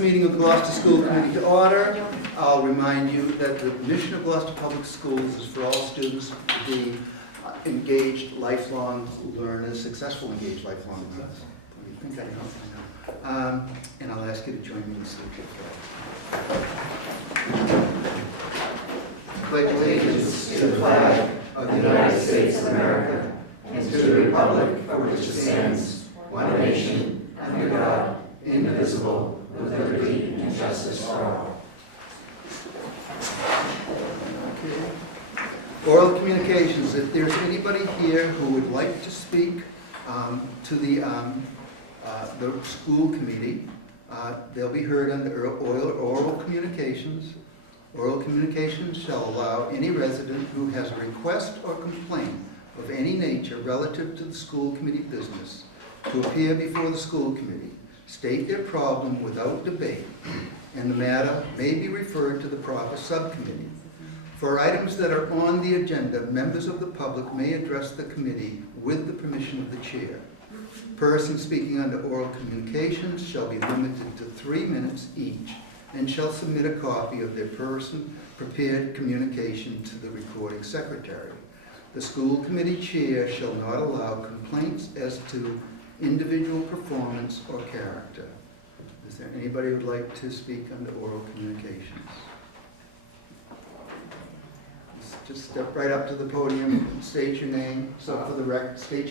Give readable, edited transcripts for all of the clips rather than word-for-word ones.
meeting of the Gloucester School Committee to order. I'll remind you that the mission of Gloucester Public Schools is for all students to be engaged, lifelong learners, successful engaged, lifelong learners. I think I know. And I'll ask you to join me in the salute of flag. Pledge allegiance to the flag of the United States of America and to the republic for which it stands, one nation, under God, indivisible, with liberty and justice for all. Okay. Oral communications. If there's anybody here who would like to speak to the school committee, they'll be heard under oral communications. Oral communications shall allow any resident who has a request or complaint of any nature relative to the school committee business to appear before the school committee, state their problem without debate, and the matter may be referred to the proper subcommittee. For items that are on the agenda, members of the public may address the committee with the permission of the chair. Persons speaking under oral communications shall be limited to 3 minutes each and shall submit a copy of their prepared communication to the recording secretary. The school committee chair shall not allow complaints as to individual performance or character. Is there anybody who would like to speak under oral communications? Just step right up to the podium, state your name, state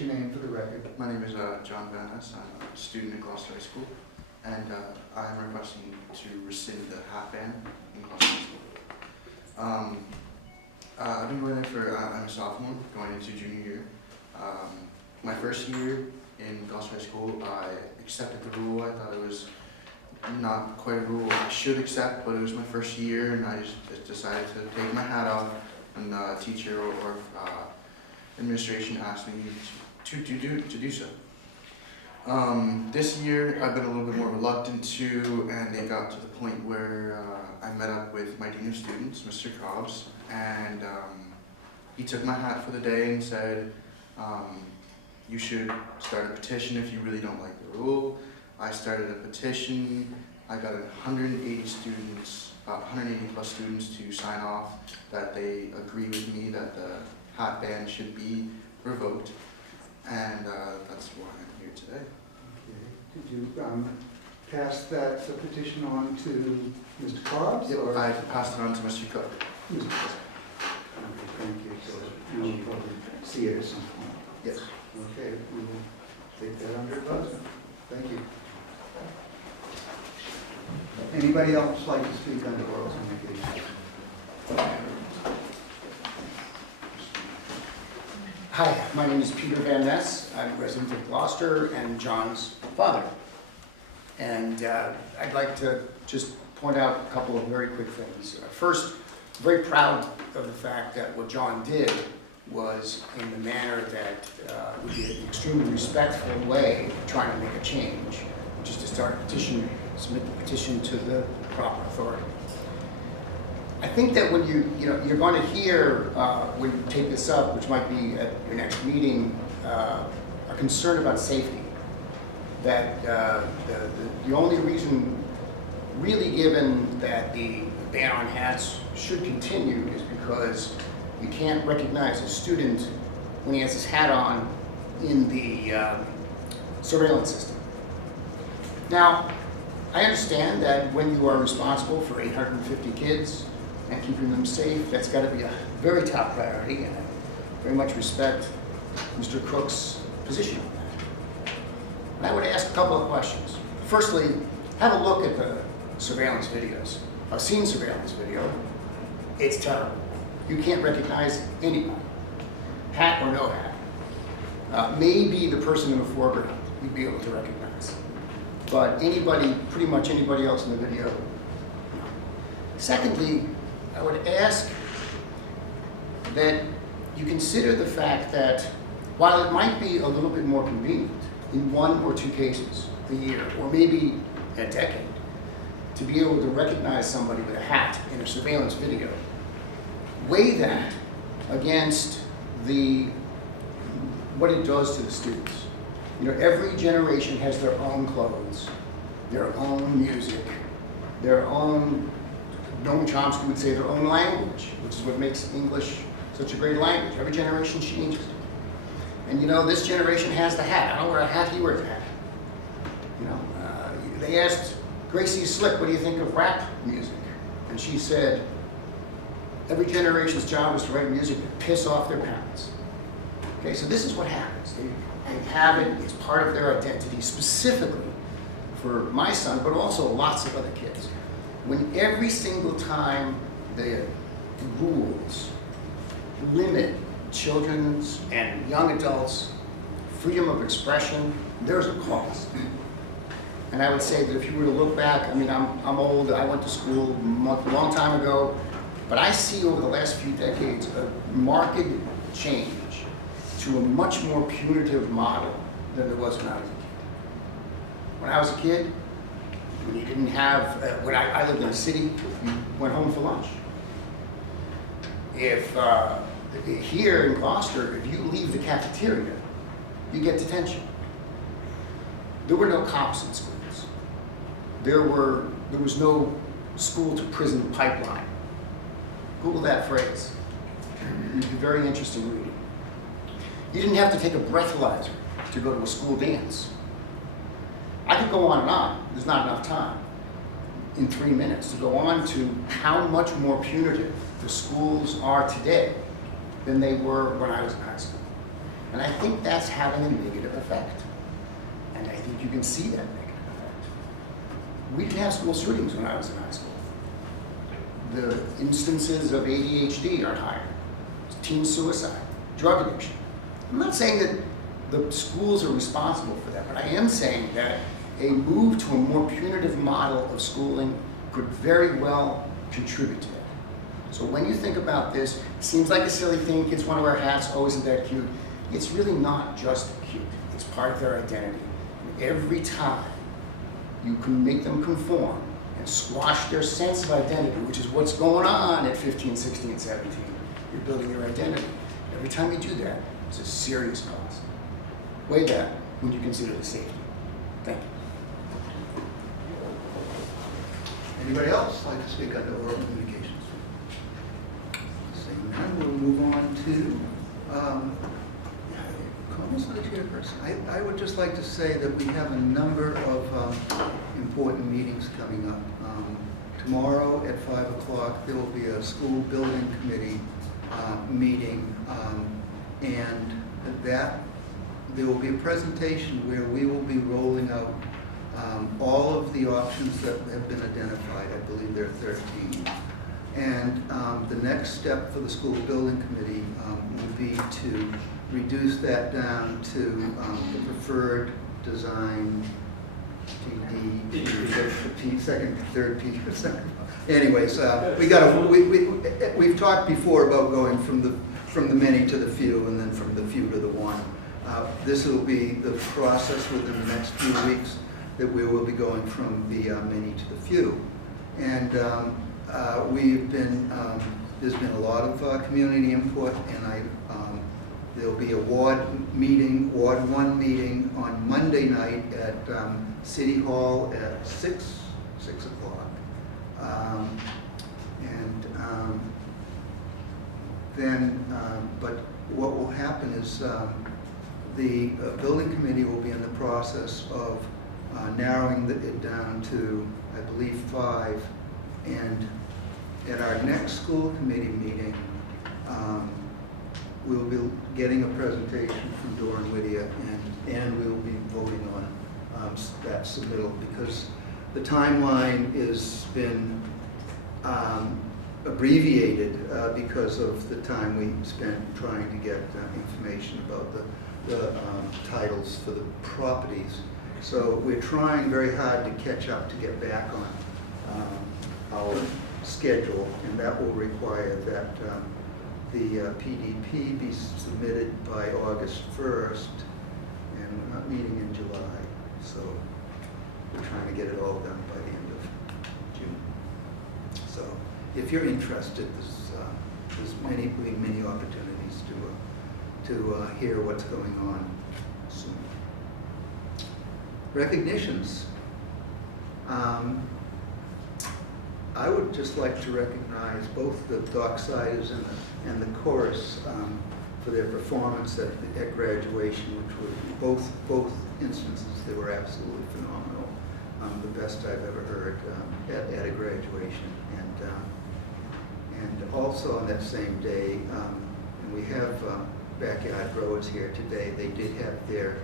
your name for the record. My name is John Van Ness. I'm a student at Gloucester High School, and I'm requesting to rescind the hat ban in Gloucester High School. I've been going there for, I'm a sophomore, going into junior year. My first year in Gloucester High School, I accepted the rule. I thought it was not quite a rule I should accept, but it was my first year, and I just decided to take my hat off. And the teacher or administration asked me to do so. This year, I've been a little bit more reluctant to, and it got to the point where I met up with my dean of students, Mr. Cobbs, and he took my hat for the day and said, you should start a petition if you really don't like the rule. I started a petition. I got 180 students, 180 plus students to sign off that they agree with me that the hat ban should be revoked, and that's why I'm here today. Okay. Did you pass that petition on to Mr. Cobbs? Yep, I passed it on to Mr. Cook. Mr. Cook. Okay, thank you. So you will probably see it at some point. Yes. Okay, we will take that under advisement. Thank you. Anybody else like to speak under oral communication? Hi, my name is Peter Van Ness. I'm a resident of Gloucester and John's father. And I'd like to just point out a couple of very quick things. First, I'm very proud of the fact that what John did was in the manner that would be an extremely respectful way of trying to make a change, which is to start a petition, submit the petition to the proper authority. I think that when you're going to hear when you take this up, which might be at your next meeting, a concern about safety. That the only reason, really given that the ban on hats should continue, is because we can't recognize a student when he has his hat on in the surveillance system. Now, I understand that when you are responsible for 850 kids and keeping them safe, that's got to be a very top priority, and I very much respect Mr. Cook's position on that. And I would ask a couple of questions. Firstly, have a look at the surveillance videos. I've seen surveillance video. It's terrible. You can't recognize anybody, hat or no hat. Maybe the person in the foreground you'd be able to recognize. But anybody, pretty much anybody else in the video, no. Secondly, I would ask that you consider the fact that while it might be a little bit more convenient in 1 or 2 cases a year, or maybe a decade, to be able to recognize somebody with a hat in a surveillance video, weigh that against what it does to the students. You know, every generation has their own clothes, their own music, their own, Noam Chomsky would say their own language, which is what makes English such a great language. Every generation changes it. And you know, this generation has the hat. I don't wear a hat, he wears a hat. You know, they asked Gracie Slick, what do you think of rap music? And she said, every generation's job is to write music to piss off their parents. Okay, so this is what happens. They have it, it's part of their identity, specifically for my son, but also lots of other kids. When every single time the rules limit children's and young adults' freedom of expression, there's a cost. And I would say that if you were to look back, I mean, I'm old, I went to school a long time ago, but I see over the last few decades a marked change to a much more punitive model than there was when I was a kid. When I was a kid, when you didn't have, when I lived in a city, you went home for lunch. Here in Gloucester, if you leave the cafeteria, you get detention. There were no cops in schools. There was no school to prison pipeline. Google that phrase. It'd be very interesting reading. You didn't have to take a breathalyzer to go to a school dance. I could go on and on. There's not enough time in 3 minutes to go on to how much more punitive the schools are today than they were when I was in high school. And I think that's having a negative effect. And I think you can see that negative effect. We didn't have school shootings when I was in high school. The instances of ADHD are higher. Teen suicide, drug addiction. I'm not saying that the schools are responsible for that, but I am saying that a move to a more punitive model of schooling could very well contribute to that. So when you think about this, it seems like a silly thing, kids want to wear hats, oh, isn't that cute? It's really not just cute, it's part of their identity. And every time you can make them conform and squash their sense of identity, which is what's going on at 15, 16, 17, you're building your identity. Every time you do that, it's a serious cost. Weigh that when you consider the safety. Thank you. Anybody else like to speak under oral communications? Seeing none, we'll move on to comments to the chairperson. I would just like to say that we have a number of important meetings coming up. Tomorrow at 5 o'clock, there will be a school building committee meeting, and that there will be a presentation where we will be rolling out all of the options that have been identified. I believe there are 13. And the next step for the school building committee will be to reduce that down to the preferred design PD, second, third P. Anyways, we've talked before about going from the many to the few, and then from the few to the one. This will be the process within the next few weeks that we will be going from the many to the few. And there's been a lot of community input, and there'll be a Ward 1 meeting on Monday night at City Hall at 6 o'clock. But what will happen is the building committee will be in the process of narrowing it down to, I believe, 5. And at our next school committee meeting, we'll be getting a presentation from Doran Whittier, and we will be voting on that submittal, because the timeline has been abbreviated because of the time we spent trying to get information about the titles for the properties. So we're trying very hard to catch up to get back on our schedule, and that will require that the PDP be submitted by August 1st, and we're not meeting in July, so we're trying to get it all done by the end of June. So if you're interested, there's many opportunities to hear what's going on soon. Recognitions. I would just like to recognize both the Docksiders and the chorus for their performance at graduation, which were both instances. They were absolutely phenomenal. The best I've ever heard at a graduation. And also on that same day, and we have backyard growers here today. They did have their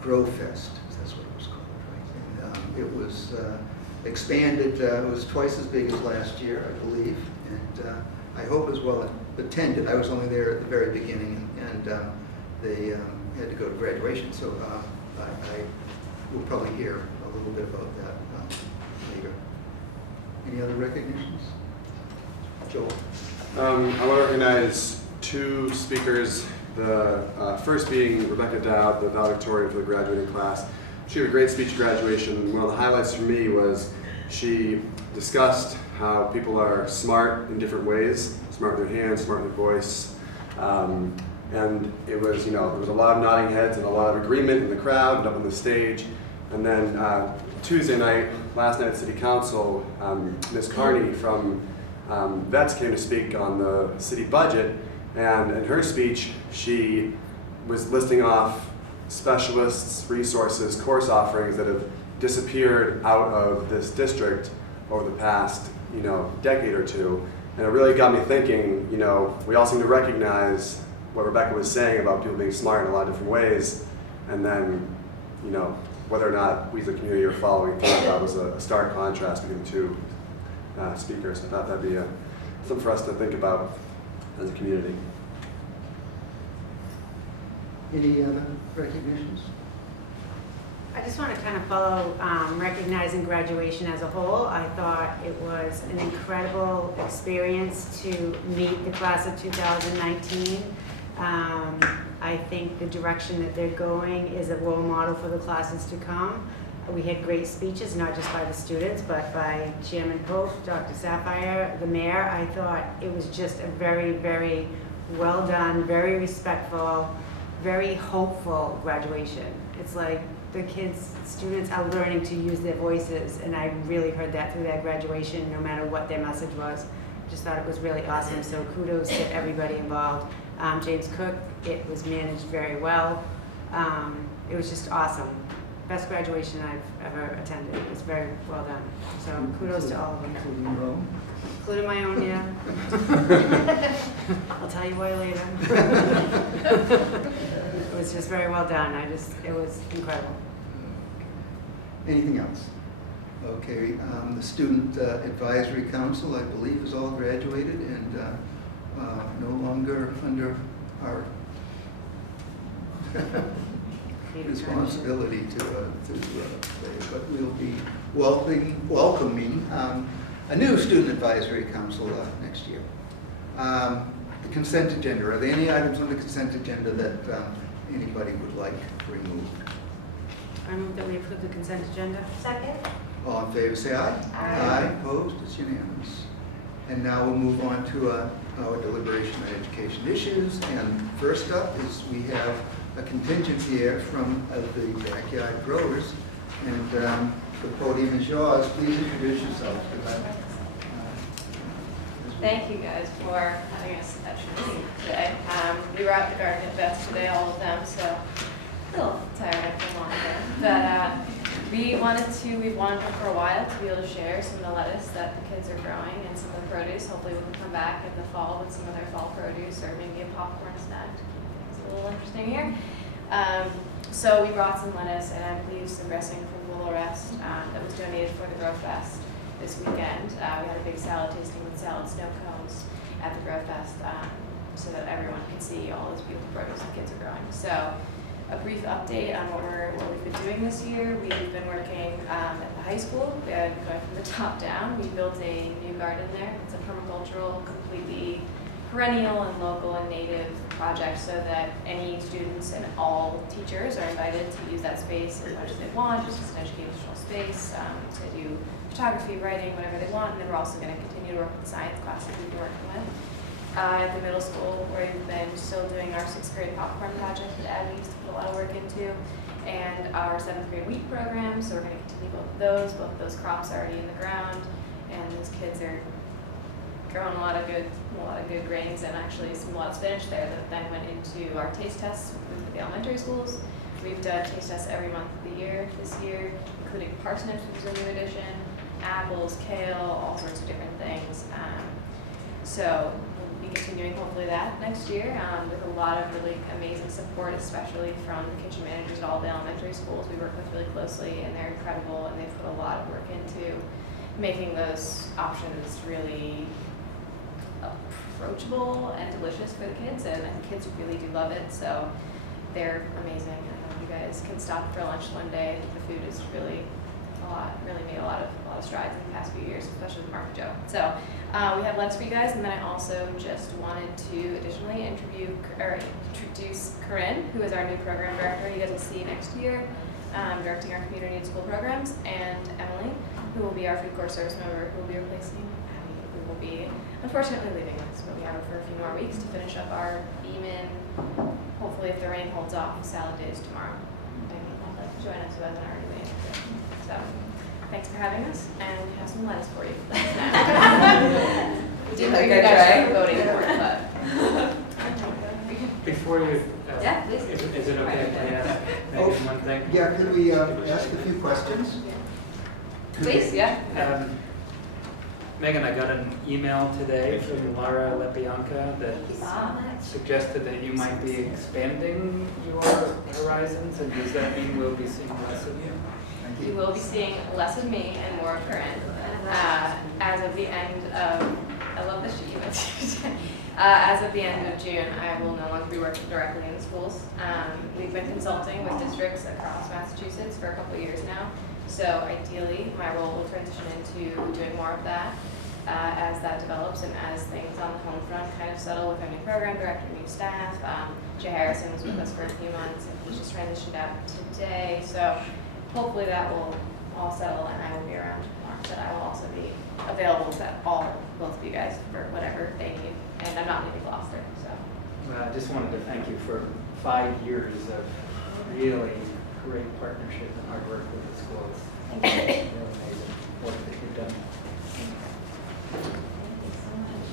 Grow Fest. That's what it was called, right? And, it was expanded. It was twice as big as last year, I believe, and I hope as well attended. I was only there at the very beginning, and they had to go to graduation, so I will probably hear a little bit about that later. Any other recognitions? Joel? I want to recognize two speakers. The first being Rebecca Dowd, the valedictorian for the graduating class. She had a great speech at graduation. One of the highlights for me was she discussed how people are smart in different ways, smart with their hands, smart with their voice. And it was, there was a lot of nodding heads and a lot of agreement in the crowd and up on the stage. And then Tuesday night, last night at City Council, Ms. Carney from Vets came to speak on the city budget, and in her speech, she was listing off specialists, resources, course offerings that have disappeared out of this district over the past, decade or two. And it really got me thinking, we all seem to recognize what Rebecca was saying about people being smart in a lot of different ways, and then, whether or not we as a community are following through, that was a stark contrast between the two speakers. I thought that'd be something for us to think about as a community. Any other recognitions? I just want to kind of follow recognizing graduation as a whole. I thought it was an incredible experience to meet the class of 2019. I think the direction that they're going is a role model for the classes to come. We had great speeches, not just by the students, but by Chairman Pope, Dr. Sapphire, the mayor. I thought it was just a very, very well done, very respectful, very hopeful graduation. It's like the students are learning to use their voices, and I really heard that through that graduation, no matter what their message was. Just thought it was really awesome, so kudos to everybody involved. James Cook, it was managed very well. It was just awesome. Best graduation I've ever attended. It was very well done. So kudos to all of them. Including your own? Including my own, yeah. I'll tell you why later. It was just very well done. It was incredible. Anything else? Okay, the Student Advisory Council, I believe, is all graduated and no longer under our responsibility to but we'll be welcoming a new Student Advisory Council next year. The consent agenda. Are there any items on the consent agenda that anybody would like removed? I move that we approve the consent agenda. Second? All in favor, say aye. Aye. Opposed? It's unanimous. And now we'll move on to our deliberation on education issues. And first up is we have a contingent here from the Backyard Growers. And the podium is yours. Please introduce yourself. Thank you guys for having us at your meeting today. We were out in the garden at Vets today, all of them, so a little tired after a long day. But we've wanted for a while to be able to share some of the lettuce that the kids are growing and some of the produce. Hopefully we can come back in the fall with some of their fall produce or maybe a popcorn snack. It's a little interesting here. So we brought some lettuce, and I believe some dressing from Willow Rest that was donated for the Grow Fest this weekend. We had a big salad tasting with salad snow cones at the Grow Fest so that everyone could see all this beautiful produce the kids are growing. So a brief update on what we've been doing this year. We've been working at the high school. Going from the top down. We built a new garden there. It's a permacultural, completely perennial and local and native project so that any students and all teachers are invited to use that space as much as they want. It's just an educational space to do photography, writing, whatever they want. And then we're also going to continue to work with the science classes we've been working with. At the middle school, where we've been still doing our 6th grade popcorn project that Abby used to put a lot of work into, and our 7th grade wheat program. So we're going to continue both of those. Both of those crops are already in the ground. and those kids are growing a lot of good grains, and actually a lot of spinach there that then went into our taste tests with the elementary schools. We've done taste tests every month of the year this year, including parsnips, which is a new addition, apples, kale, all sorts of different things. So we'll be continuing hopefully that next year with a lot of really amazing support, especially from the kitchen managers at all the elementary schools we work with really closely, and they're incredible, and they've put a lot of work into making those options really approachable and delicious for the kids, and I think kids really do love it, so they're amazing. I hope you guys can stop for lunch one day. I think the food is really made a lot of strides in the past few years, especially with Martha Joe. So we have lunch for you guys, and then I also just wanted to additionally introduce Corinne, who is our new program director. You guys will see next year, directing our community and school programs, and Emily, who will be our food course service member, who will be replacing Abby, who will be unfortunately leaving us, but we have her for a few more weeks to finish up our Beeman, hopefully if the rain holds off, salad days tomorrow. And I'd like to join us who hasn't already made it. So thanks for having us, and we have some lettuce for you. We did bring you guys for voting for it, but. Before you, Yeah, please. is it okay if I ask Megan one thing? Yeah, could we ask a few questions? Please, yeah. Megan, I got an email today from Laura Lepianka that suggested that you might be expanding your horizons, and does that mean we'll be seeing less of you? You will be seeing less of me and more of Corinne. As of the end of, I love the sheet you went to today. As of the end of June, I will no longer be working directly in the schools. We've been consulting with districts across Massachusetts for a couple of years now. So ideally, my role will transition into doing more of that as that develops and as things on the home front kind of settle with our new program director, new staff. Jay Harrison was with us for a few months, and he's just transitioned out today. So hopefully that will all settle, and I will be around more. But I will also be available to both of you guys for whatever they need. And I'm not leaving Gloucester, so. I just wanted to thank you for 5 years of really great partnership and hard work with the schools. Thank you. Really amazing work that you've done. Thank you so much.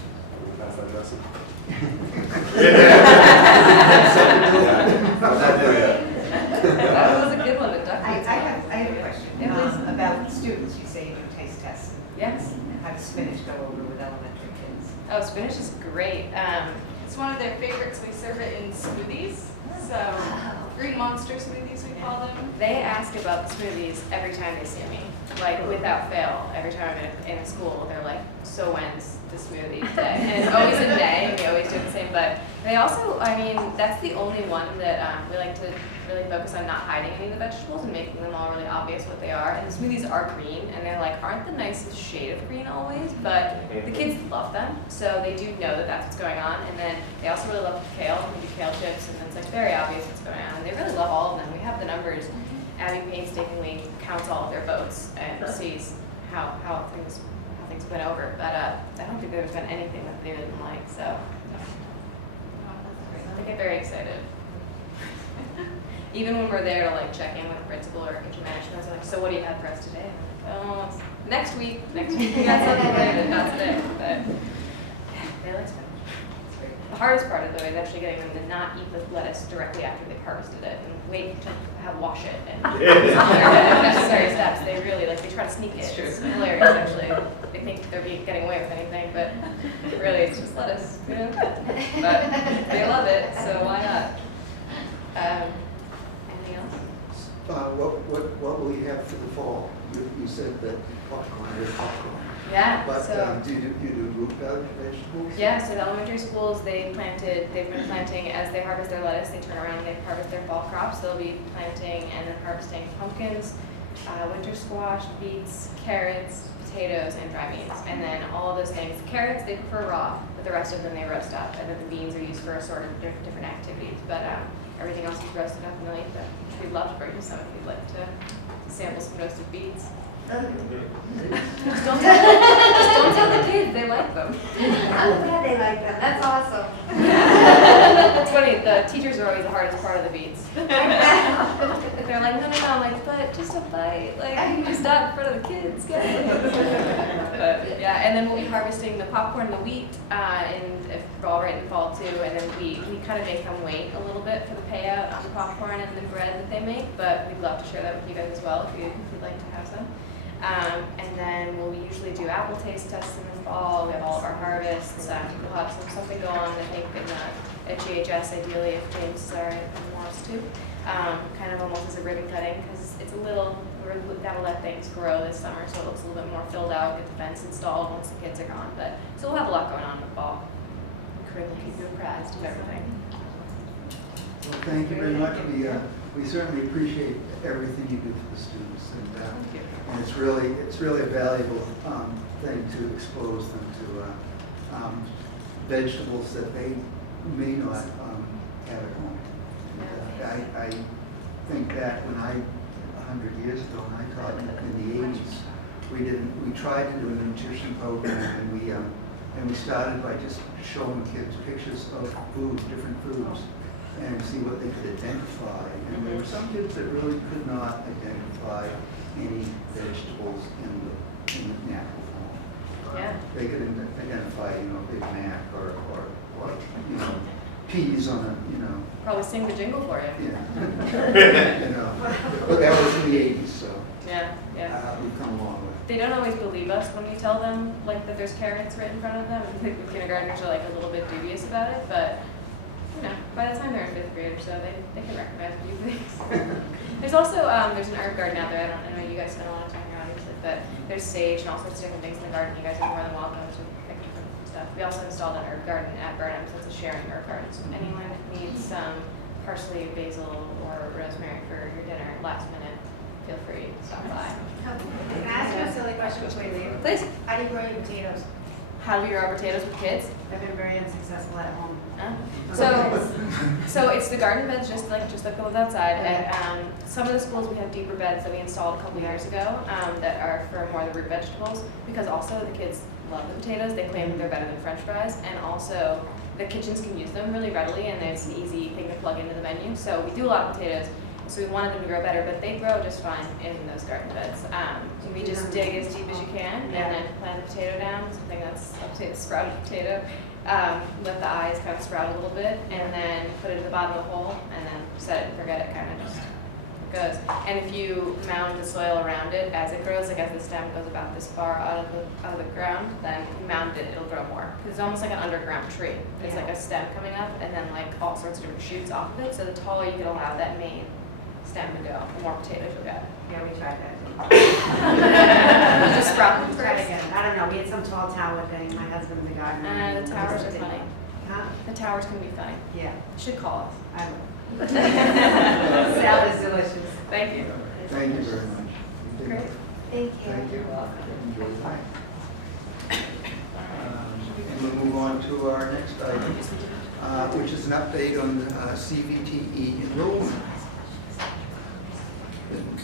Pass that lesson. That was a good one to duck. I have a question Yeah, please. about students. You say you do taste tests. Yes. And how does spinach go over with elementary kids? Oh, spinach is great. It's one of their favorites. We serve it in smoothies. So green monster smoothies, we call them. They ask about the smoothies every time they see me, like without fail. Every time I'm in a school, they're like, "So when's the smoothie day?" And it's always in May, and we always do the same. But they also, I mean, that's the only one that we like to really focus on not hiding any of the vegetables and making them all really obvious what they are. And the smoothies are green, and they're like, aren't the nicest shade of green always, but the kids love them, so they do know that that's what's going on. And then they also really love kale. We do kale chips, and it's like very obvious what's going on. And they really love all of them. We have the numbers. Abby painstakingly counts all of their votes and sees how things went over. But I don't think there's been anything that they didn't like. So they get very excited. Even when we're there to like check in with the principal or kitchen manager, they're like, "So what do you have for us today?" I'm like, "Oh, it's next week. Next week we got something later, not today." But yeah, they like spinach. It's great. The hardest part of it is actually getting them to not eat the lettuce directly after they've harvested it and wait to wash it and necessary steps. They really they try to sneak it. It's hilarious actually. They think they're getting away with anything, but really it's just lettuce, you know. But they love it, so why not? Anything else? What will you have for the fall? You said that popcorn, there's popcorn. Yeah. But So. do you do root vegetables? Yeah, so the elementary schools, they've been planting as they harvest their lettuce, they turn around and they harvest their fall crops. They'll be planting and then harvesting pumpkins, winter squash, beets, carrots, potatoes, and dry beans. And then all of those things, carrots they prefer raw, but the rest of them they roast up. And then the beans are used for a sort of different activities. But everything else is roasted up and they'll eat them. We'd love to bring you some if you'd like to sample some roasted beets. Just don't Don't tell the kids, they like them. I'm glad they like them, that's awesome. It's funny, the teachers are always the hardest part of the beats. They're like, no, I'm like, but just a bite, like, just not in front of the kids, guys. But, yeah, and then we'll be harvesting the popcorn and the wheat, right in fall too, and then we kind of make them wait a little bit for the payout on the popcorn and the bread that they make, but we'd love to share that with you guys as well if you'd like to have some. And then we'll usually do apple taste tests in the fall. We have all of our harvests. We'll have something go on, I think, at GHS, ideally, if James wants to. Kind of almost as a ribbon cutting, because it's we've got to let things grow this summer, so it looks a little bit more filled out, get the fence installed once the kids are gone. But so we'll have a lot going on in the fall. Corinne will keep you apprised of everything. Well, thank you very much. We certainly appreciate everything you do for the students, Thank you. and it's really a valuable thing to expose them to vegetables that they may not have at home. I think back when 100 years ago, when I taught in the 80s, we tried to do an nutrition program, and we started by just showing kids pictures of food, different foods, and see what they could identify. And there were some kids that really could not identify any vegetables in the natural form. Yeah. They could identify, Big Mac or peas on a, Probably sing the jingle for you. Yeah. But that was in the 80s, so Yeah. we've come a long way. They don't always believe us when we tell them that there's carrots right in front of them. I think the kindergartners are a little bit dubious about it, but by the time they're in 5th grade or so, they can recognize a few things. There's also there's an herb garden out there. I know you guys spend a lot of time here, obviously, but there's sage and all sorts of different things in the garden. You guys are more than welcome to pick from stuff. We also installed an herb garden at Burnham, so it's a sharing herb garden. So if anyone needs some parsley, basil, or rosemary for your dinner last minute, feel free to stop by. Can I ask you a silly question before you leave? Please. How do you grow your potatoes? How do we grow our potatoes with kids? I've been very unsuccessful at home. So it's the garden beds just like the ones outside. And some of the schools we have deeper beds that we installed a couple years ago that are for more of the root vegetables, because also the kids love the potatoes. They claim that they're better than French fries, and also the kitchens can use them really readily, and it's an easy thing to plug into the menu. So we do a lot of potatoes. So we wanted them to grow better, but they grow just fine in those garden beds. We just dig as deep as you can, and then plant the potato down, something that's a sprouted potato. Let the eyes kind of sprout a little bit, and then put it at the bottom of the hole, and then set it and forget it, kind of just goes. And if you mound the soil around it as it grows, as the stem goes about this far out of the ground, then you mound it, it'll grow more. Because it's almost like an underground tree. It's like a stem coming up, and then all sorts of different shoots off of it. So the taller you can allow that main stem to go, the more potatoes you'll get. Yeah, we tried that. Just sprout them Try it first. again. I don't know, we had some tall tower thing, my husband's a gardener. The towers are funny. Huh? The towers can be funny. Yeah, You should call us. I will. Salad is delicious. Thank you. Thank you very much. You did Great. it. Thank Thank you. Enjoy the night. And we'll move on to our next item, which is an update on CVTE enrollment.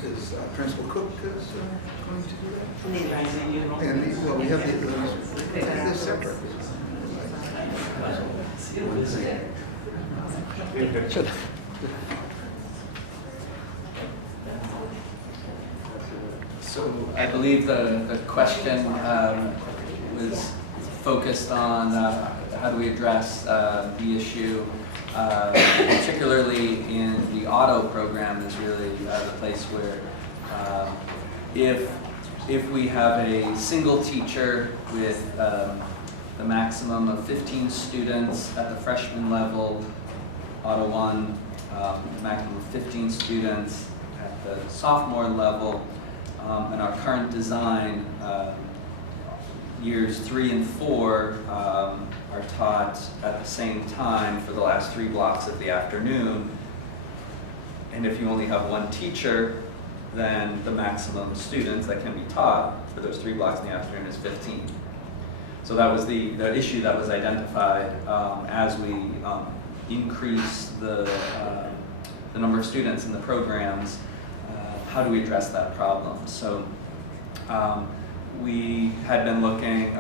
Is Principal Cook is going to do that? And we have they're separate. So I believe the question was focused on how do we address the issue, particularly in the auto program is really the place where if we have a single teacher with the maximum of 15 students at the freshman level, Auto 1, maximum of 15 students at the sophomore level, and our current design, years 3 and 4 are taught at the same time for the last 3 blocks of the afternoon. And if you only have one teacher, then the maximum students that can be taught for those 3 blocks in the afternoon is 15. So that was the issue that was identified as we increase the number of students in the programs. How do we address that problem? So we had been looking,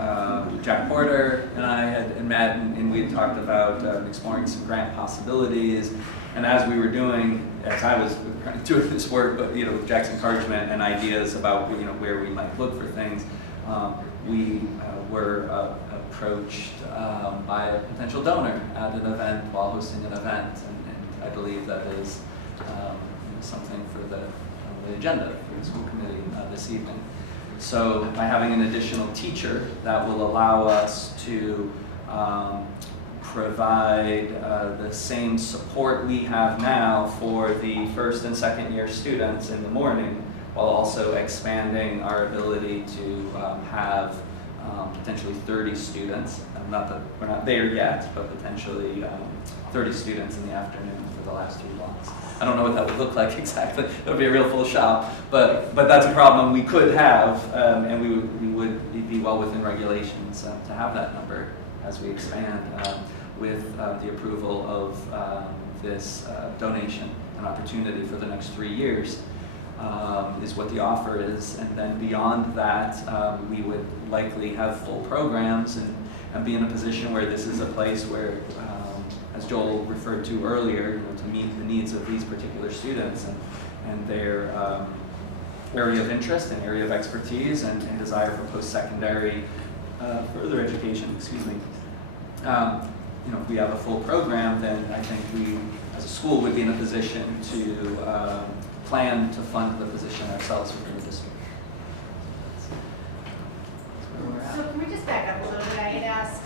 Jack Porter and I had met, and we had talked about exploring some grant possibilities. And as we were doing, as I was doing this work, but with Jack's encouragement and ideas about where we might look for things, we were approached by a potential donor at an event while hosting an event, and I believe that is something for the agenda for the school committee this evening. So by having an additional teacher, that will allow us to provide the same support we have now for the first and second year students in the morning, while also expanding our ability to have potentially 30 students. Not that we're not there yet, but potentially 30 students in the afternoon for the last 3 blocks. I don't know what that would look like exactly. It would be a real full shop, but that's a problem we could have, and we would be well within regulations to have that number as we expand with the approval of this donation, an opportunity for the next 3 years. Is what the offer is, and then beyond that, we would likely have full programs and be in a position where this is a place where, as Joel referred to earlier, to meet the needs of these particular students and their area of interest and area of expertise and desire for post-secondary further education, excuse me. If we have a full program, then I think we, as a school, would be in a position to plan to fund the position ourselves within the district. So can we just back up a little bit? I had asked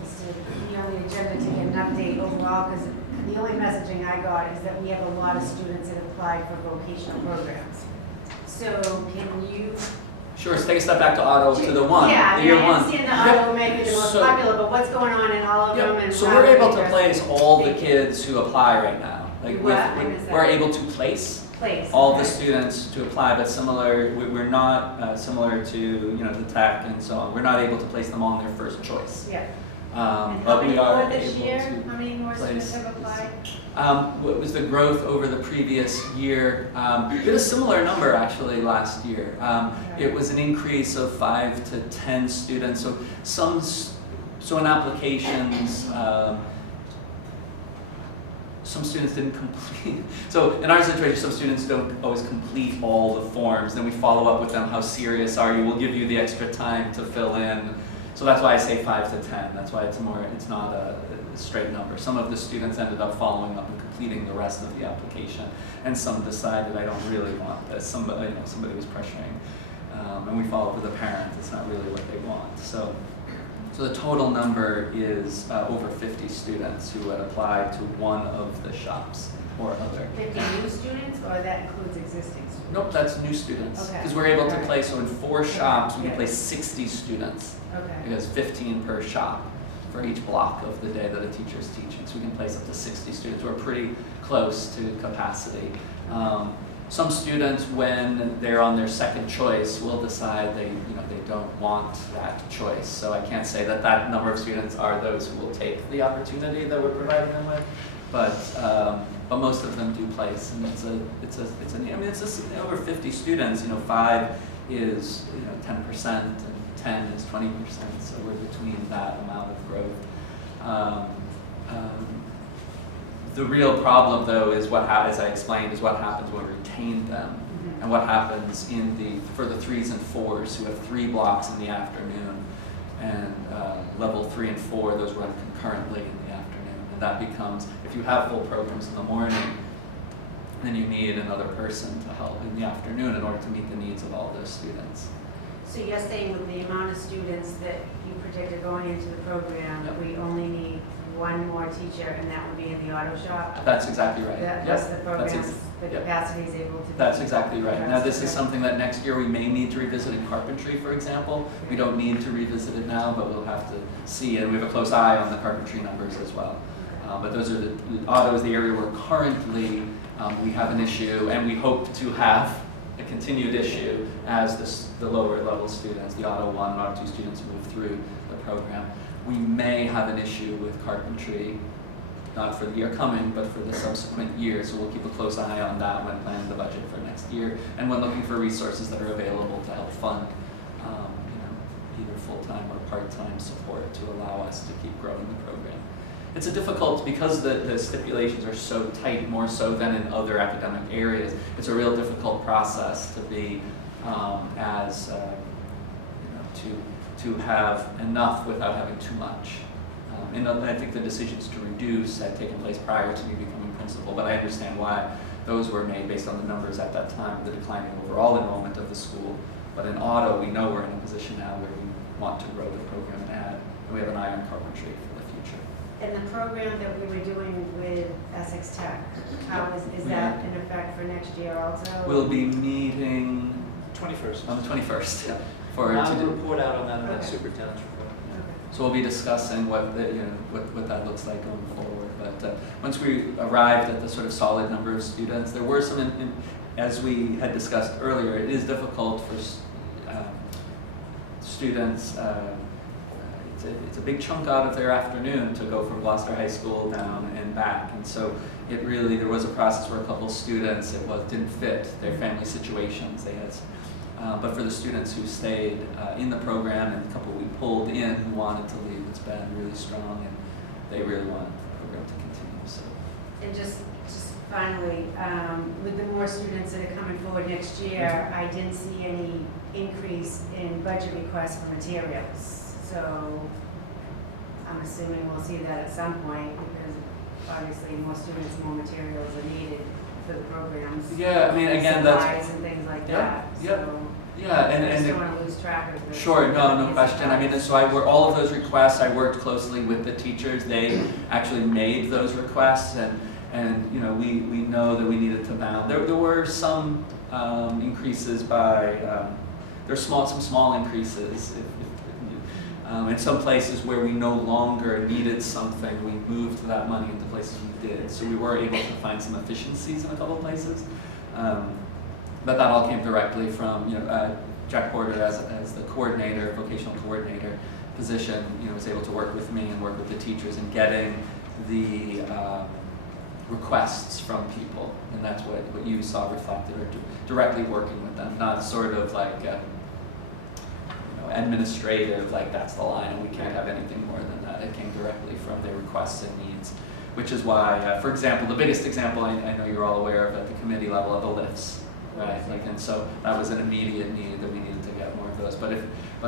just to be on the agenda to get an update overall, because the only messaging I got is that we have a lot of students that apply for vocational programs. So can you? Sure, so take a step back to auto, to the one, yeah, the year I one. understand the auto may be the most popular, but what's going on in all of them? And So how we're are able they to place all the kids who apply right now. Like we're able to place all the students to apply, but we're not similar to the tech and so on. We're not able to place them on their first choice. Yeah. But we are this able year? to How many more students place. have applied? What was the growth over the previous year? We had a similar number actually last year. It was an increase of 5 to 10 students. So in applications, some students didn't complete. So in our situation, some students don't always complete all the forms. Then we follow up with them. How serious are you? We'll give you the extra time to fill in. So that's why I say 5 to 10. That's why it's not a straight number. Some of the students ended up following up and completing the rest of the application, and some decided I don't really want this. Somebody was pressuring, and we follow up with a parent. It's not really what they want. So the total number is over 50 students who had applied to one of the shops or other. 50 new students, or that includes existing students? Nope, that's new students. Okay. Because we're able to Alright. place, so in 4 shops, we can Yeah. place 60 students. Okay. Because 15 per shop for each block of the day that a teacher is teaching. So we can place up to 60 students. We're pretty close to capacity. Some students, when they're on their second choice, will decide they don't want that choice. So I can't say that number of students are those who will take the opportunity that we're providing them with, but most of them do place, and it's over 50 students. 5 is 10%, and 10 is 20%. So we're between that amount of growth. The real problem, though, is as I explained, is what happens when we retain them, and what happens for the 3s and 4s who have 3 blocks in the afternoon, and level 3 and 4, those run concurrently in the afternoon, and that becomes, if you have full programs in the morning, then you need another person to help in the afternoon in order to meet the needs of all those students. So you're saying with the amount of students that you predict are going into the program, Yep. we only need one more teacher, and that would be in the auto shop? That's exactly right. That's the programs, the yep. capacity is able to. That's exactly right. Now, this is Okay. something that next year we may need to revisit in carpentry, for example. We don't need to revisit it now, but we'll have to see, and we have a close eye on the carpentry numbers as well. But those are the auto is the area where currently we have an issue, and we hope to have a continued issue as the lower level students, the auto 1 and auto 2 students move through the program. We may have an issue with carpentry, not for the year coming, but for the subsequent year. So we'll keep a close eye on that when planning the budget for next year, and when looking for resources that are available to help fund either full-time or part-time support to allow us to keep growing the program. It's a difficult, because the stipulations are so tight, more so than in other academic areas, it's a real difficult process to be as, to have enough without having too much. And I think the decisions to reduce had taken place prior to me becoming principal, but I understand why those were made based on the numbers at that time, the declining overall enrollment of the school. But in auto, we know we're in a position now where we want to grow the program and add, and we have an eye on carpentry for the future. And the program that we were doing with Essex Tech, how is that in effect for next year also? We'll be meeting 21st. on the 21st. Yep. For I'll to do. report out on that in the Okay. superintendent's report. So we'll be discussing what what that looks like going forward. But once we arrived at the sort of solid number of students, there were some, as we had discussed earlier, it is difficult for students. It's a big chunk out of their afternoon to go from Gloucester High School down and back, and so there was a process where a couple students didn't fit their family situations. They had, but for the students who stayed in the program and the couple we pulled in who wanted to leave, it's been really strong, and they really want the program to continue. So. And just finally, with the more students that are coming forward next year, I didn't see any increase in budget requests for materials. So I'm assuming we'll see that at some point, because obviously more students, more materials are needed for the programs. Yeah, I mean, again, that's supplies and things like that. Yep. So yeah, I just and don't want to lose track of this. sure, no question. I mean, so all of those requests, I worked closely with the teachers. They actually made those requests, and we know that we needed to bound. There were some increases by some small increases. In some places where we no longer needed something, we moved that money into places we did. So we were able to find some efficiencies in a couple of places. But that all came directly from Jack Porter as the coordinator, vocational coordinator position. Was able to work with me and work with the teachers in getting the requests from people, and that's what you saw reflected, or directly working with them, not sort of like administrative, like that's the line and we can't have anything more than that. It came directly from their requests and needs, which is why, for example, the biggest example I know you're all aware of at the committee level are the lifts, right? And so that was an immediate need that we needed to get more of those. But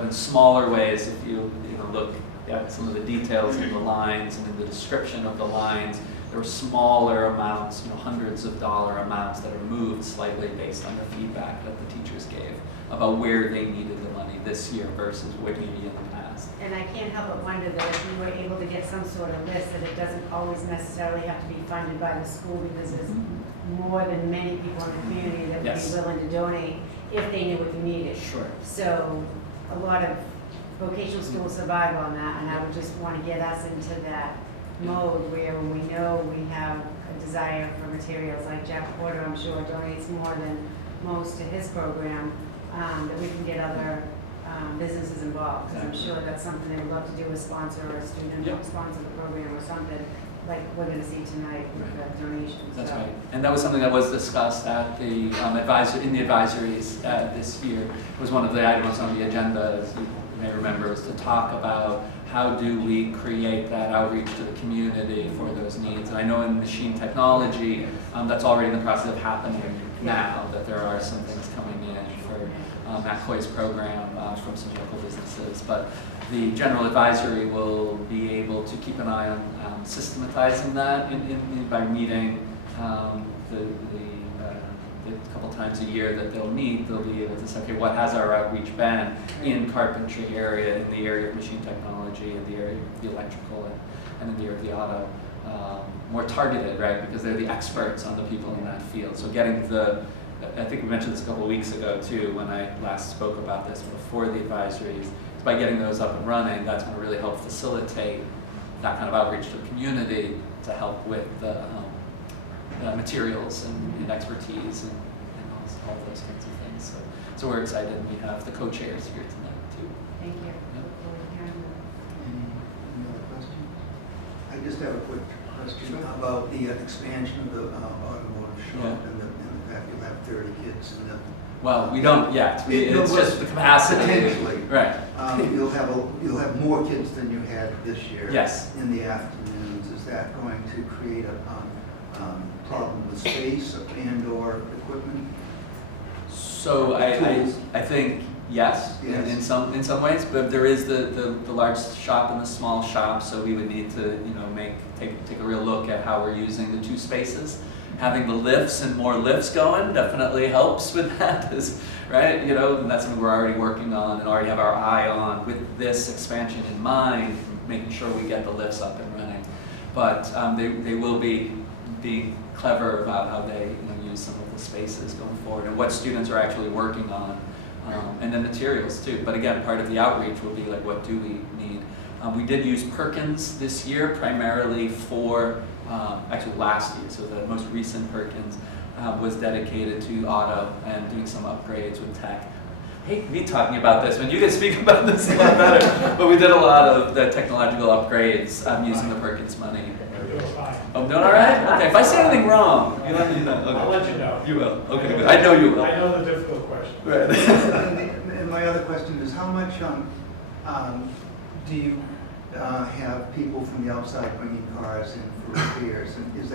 in smaller ways, if you look at some of the details in the lines and in the description of the lines, there were smaller amounts, hundreds of dollar amounts that are moved slightly based on the feedback that the teachers gave about where they needed the money this year versus what maybe in the past. And I can't help but wonder that if we were able to get some sort of list, that it doesn't always necessarily have to be funded by the school, because there's more than many people in the community that would Yes. be willing to donate if they knew what you needed. Sure. So a lot of vocational schools survive on that, and I would just want to get us into that mode where when we know we have a desire for materials, like Jack Porter, I'm sure, donates more than most to his program, that we can get other businesses involved, because I'm sure that's something they would love to do, is sponsor or a student, Yep. sponsor the program or something, like we're going to see tonight with the donations. That's So- right, and that was something that was discussed at the in the advisories this year. It was one of the items on the agenda, as you may remember, was to talk about how do we create that outreach to the community for those needs. And I know in machine technology, that's already in the process of happening now, that there are some things coming in for Matt Coy's program from some local businesses. But the general advisory will be able to keep an eye on systematizing that by meeting a couple times a year that they'll meet. They'll be able to say, okay, what has our outreach been in carpentry area, in the area of machine technology, in the area of the electrical, and in the area of the auto. More targeted, right? Because they're the experts on the people in that field. So getting I think we mentioned this a couple of weeks ago too, when I last spoke about this before the advisories. By getting those up and running, that's going to really help facilitate that kind of outreach to the community to help with the materials and expertise and all those kinds of things. So we're excited, and we have the co-chairs here tonight too. Thank you. Yep. Look forward to hearing them. Any other questions? I just have a quick question about the expansion of the automotive shop and the you'll have 30 kids in the. Well, we don't yet. No, It's but just the capacity. Potentially. Right. You'll have more kids than you had this year. Yes. In the afternoons. Is that going to create a problem with space and/or equipment? So I think yes, Yes. in some ways, but there is the large shop and the small shop, so we would need to take a real look at how we're using the two spaces. Having the lifts and more lifts going definitely helps with that, right? And that's something we're already working on and already have our eye on with this expansion in mind, making sure we get the lifts up and running. But they will be being clever about how they use some of the spaces going forward and what students are actually working on, and then materials too. But again, part of the outreach will be like, what do we need? We did use Perkins this year primarily for, actually last year, so the most recent Perkins was dedicated to auto and doing some upgrades with tech. I hate me talking about this when you guys speak about this a lot better, but we did a lot of the technological upgrades using the Perkins money. Oh, I'm doing all right? Okay, if I say anything wrong, you let me know. Okay. I'll let you know. You will, okay, good. I know you will. I know the difficult question. Right. And my other question is, how much do you have people from the outside bringing cars in for repairs? And is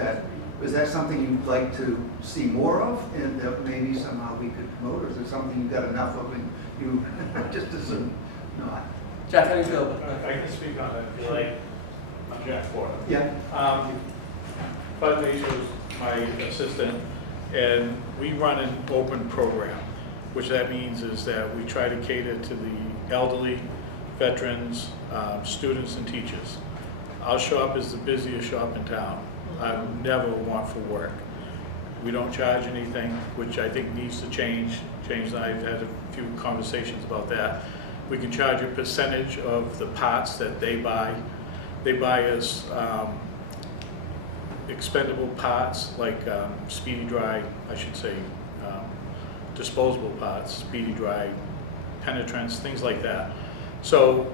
that something you'd like to see more of, and that maybe somehow we could promote, or is it something you've got enough of and you just assume not? Jack, how do you feel? I can speak on it if you like. I'm Jack Porter. Yeah. Bud Mason's my assistant, and we run an open program, which that means is that we try to cater to the elderly, veterans, students, and teachers. Our shop is the busiest shop in town. I never want for work. We don't charge anything, which I think needs to change. James and I have had a few conversations about that. We can charge a percentage of the parts that they buy. They buy us expendable parts like speedy dry, disposable parts, speedy dry, penetrants, things like that. So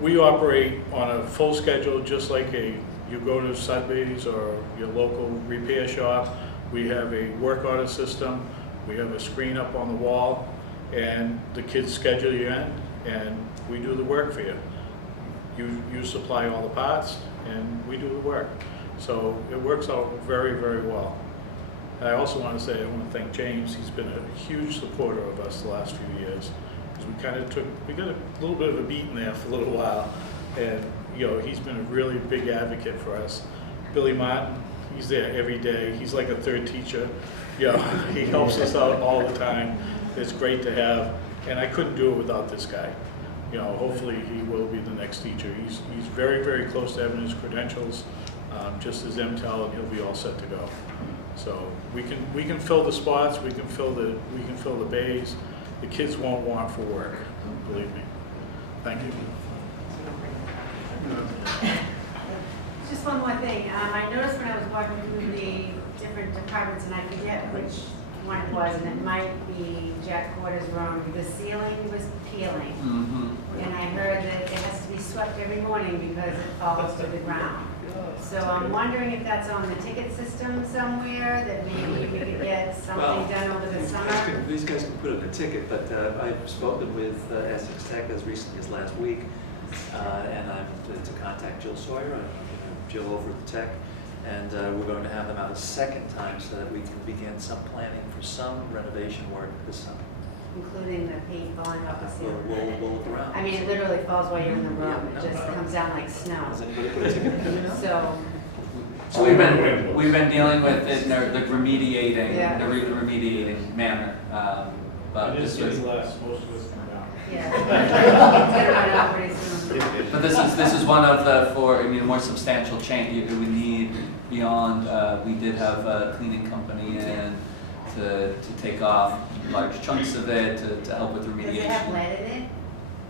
we operate on a full schedule, just like you go to Sudbury's or your local repair shop. We have a work order system. We have a screen up on the wall, and the kids schedule you in, and we do the work for you. You supply all the parts, and we do the work. So it works out very, very well. And I also want to say, I want to thank James. He's been a huge supporter of us the last few years. Because we got a little bit of a beating there for a little while. And, he's been a really big advocate for us. Billy Martin, he's there every day. He's like a third teacher. He helps us out all the time. It's great to have. And I couldn't do it without this guy. Hopefully he will be the next teacher. He's very, very close to having his credentials, just as MTEL, and he'll be all set to go. So we can fill the spots, we can fill the bays. The kids won't want for work, believe me. Thank you. Just one more thing. I noticed when I was walking through the different departments, and I forget which one it was, and it might be Jack Porter's room, the ceiling was peeling. Mm-hmm. And I heard that it has to be swept every morning because it falls to the ground. So I'm wondering if that's on the ticket system somewhere, that maybe we could get something done over the summer? These guys can put up a ticket, but I've spoken with Essex Tech as recently as last week, and I'm to contact Jill Sawyer, Jill over at the Tech, and we're going to have them out a second time so that we can begin some planning for some renovation work this summer. Including the paint falling off the ceiling? We'll look around. I mean, it literally falls while you're in the room. It just comes down like snow. Has anybody put a ticket in? So we've been dealing with it in the remediating manner. But It is this was, getting less, most of it's come down. yeah, it's gonna run out pretty soon. but this is one of the more substantial change we need beyond. We did have a cleaning company in to take off large chunks of it to help with remediation. Does it have lead in it?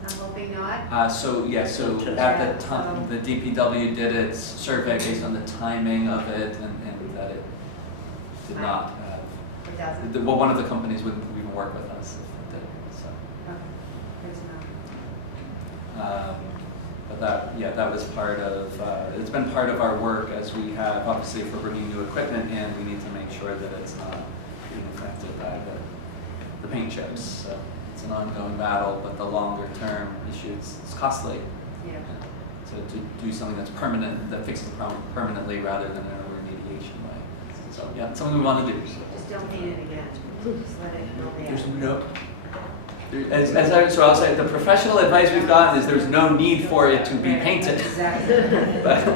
I'm hoping not. So at the time, the DPW did its survey based on the timing of it, and that it did not have. It doesn't. Well, one of the companies wouldn't even work with us if it did, so. Okay, good to know. But that was part of, it's been part of our work as we have, obviously, if we're bringing new equipment in, we need to make sure that it's not being affected by the paint chips. So it's an ongoing battle, but the longer term issue, it's costly. Yeah. To do something that's permanent, that fixes the problem permanently rather than in a remediation way. So yeah, it's something we want to do. Just don't paint it again. Just let it go there. There's no. So I'll say the professional advice we've gotten is there's no need for it to be painted. Exactly. But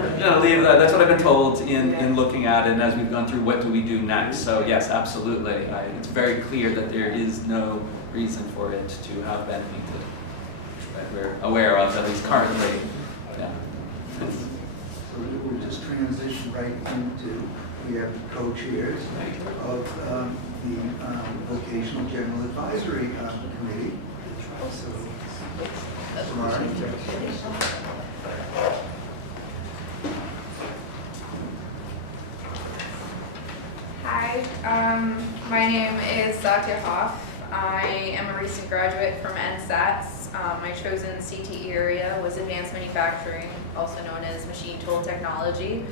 leave that. That's what I've been told in looking at it, and as we've gone through, what do we do next? So yes, absolutely. It's very clear that there is no reason for it to have been painted that we're aware of, at least currently. Yeah. So we'll just transition right into, we have co-chairs of the Vocational General Advisory Committee. So, Mari. Hi, my name is Satya Hoff. I am a recent graduate from NSATS. My chosen CTE area was advanced manufacturing, also known as machine tool technology.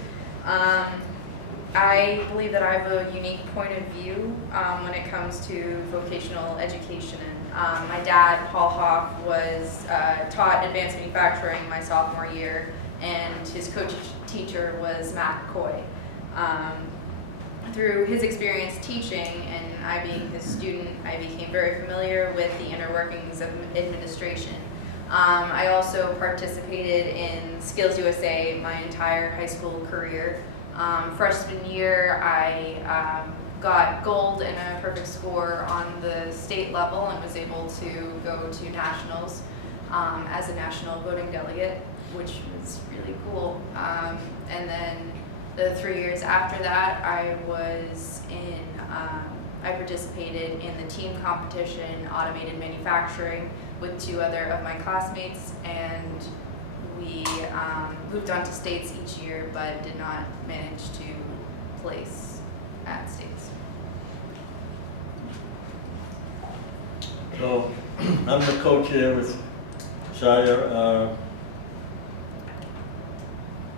I believe that I have a unique point of view when it comes to vocational education. My dad, Paul Hoff, was taught advanced manufacturing my sophomore year, and his co-teacher was Matt McCoy. Through his experience teaching and I being his student, I became very familiar with the inner workings of administration. I also participated in Skills USA my entire high school career. Freshman year, I got gold and a perfect score on the state level and was able to go to nationals as a national voting delegate, which was really cool. And then the 3 years after that, I participated in the team competition, automated manufacturing, with 2 other of my classmates, and we moved on to states each year, but did not manage to place at states. So, I'm the co-chair with Shire.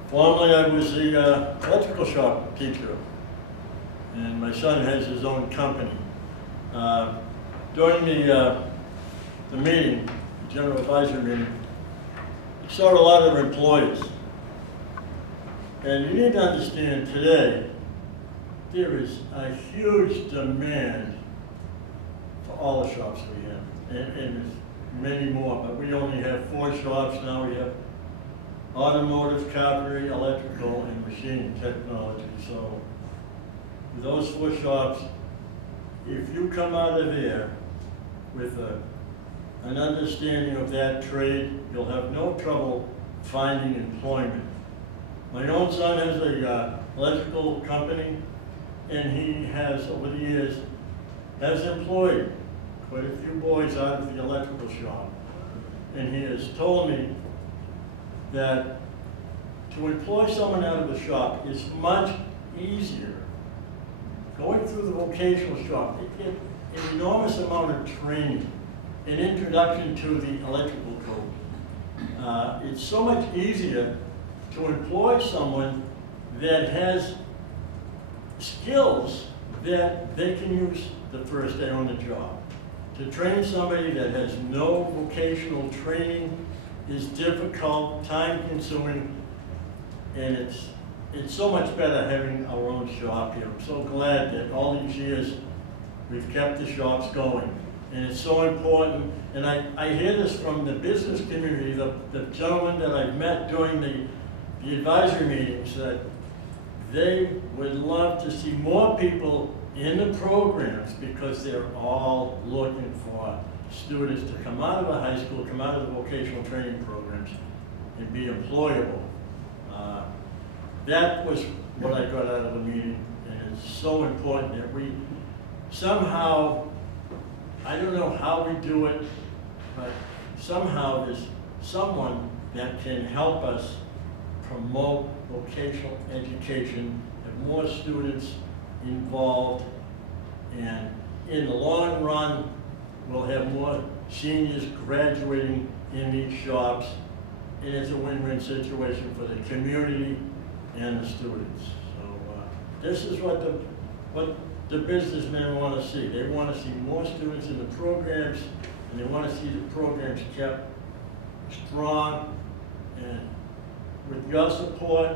Formerly, I was the electrical shop teacher, and my son has his own company. During the meeting, the general advisory meeting, I saw a lot of employees. And you need to understand today, there is a huge demand for all the shops we have, and many more, but we only have 4 shops now. We have automotive, carpentry, electrical, and machine technology. So with those 4 shops, if you come out of there with an understanding of that trade, you'll have no trouble finding employment. My own son has a electrical company, and he has, over the years, has employed quite a few boys out of the electrical shop. And he has told me that to employ someone out of the shop is much easier. Going through the vocational shop, they get an enormous amount of training, an introduction to the electrical code. It's so much easier to employ someone that has skills that they can use the first day on the job. To train somebody that has no vocational training is difficult, time-consuming, and it's so much better having our own shop here. I'm so glad that all these years we've kept the shops going, and it's so important. And I hear this from the business community, the gentlemen that I've met during the advisory meetings, that they would love to see more people in the programs because they're all looking for students to come out of the high school, come out of the vocational training programs, and be employable. That was what I got out of the meeting, and it's so important that we somehow, I don't know how we do it, but somehow there's someone that can help us promote vocational education, have more students involved, and in the long run, we'll have more seniors graduating in these shops, and it's a win-win situation for the community and the students. So this is what the businessmen want to see. They want to see more students in the programs, and they want to see the programs kept strong. And with your support,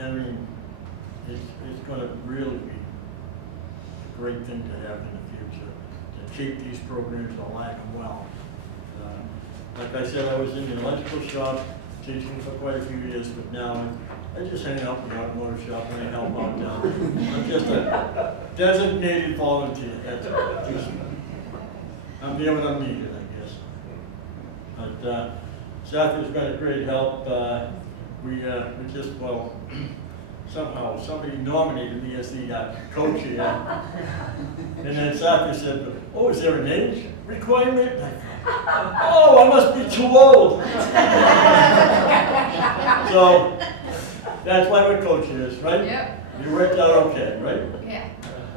I mean, it's going to really be a great thing to have in the future, to keep these programs alive and well. Like I said, I was in the electrical shop teaching for quite a few years, but now I just hang out in the automotive shop and I help out down. I'm just a designated volunteer. That's just, I'm there when I'm needed, I guess. But staff has been a great help. We just, well, somehow somebody nominated me as the coach here. And then Safi said, oh, is there an age requirement? Oh, I must be too old. So that's why we're coaches, right? Yep. You worked out okay, right? Yeah.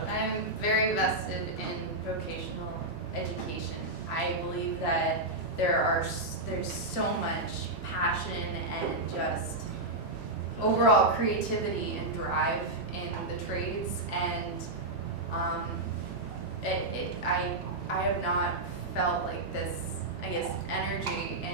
I'm very vested in vocational education. I believe that there's so much passion and just overall creativity and drive in the trades, and I have not felt like this, I guess, energy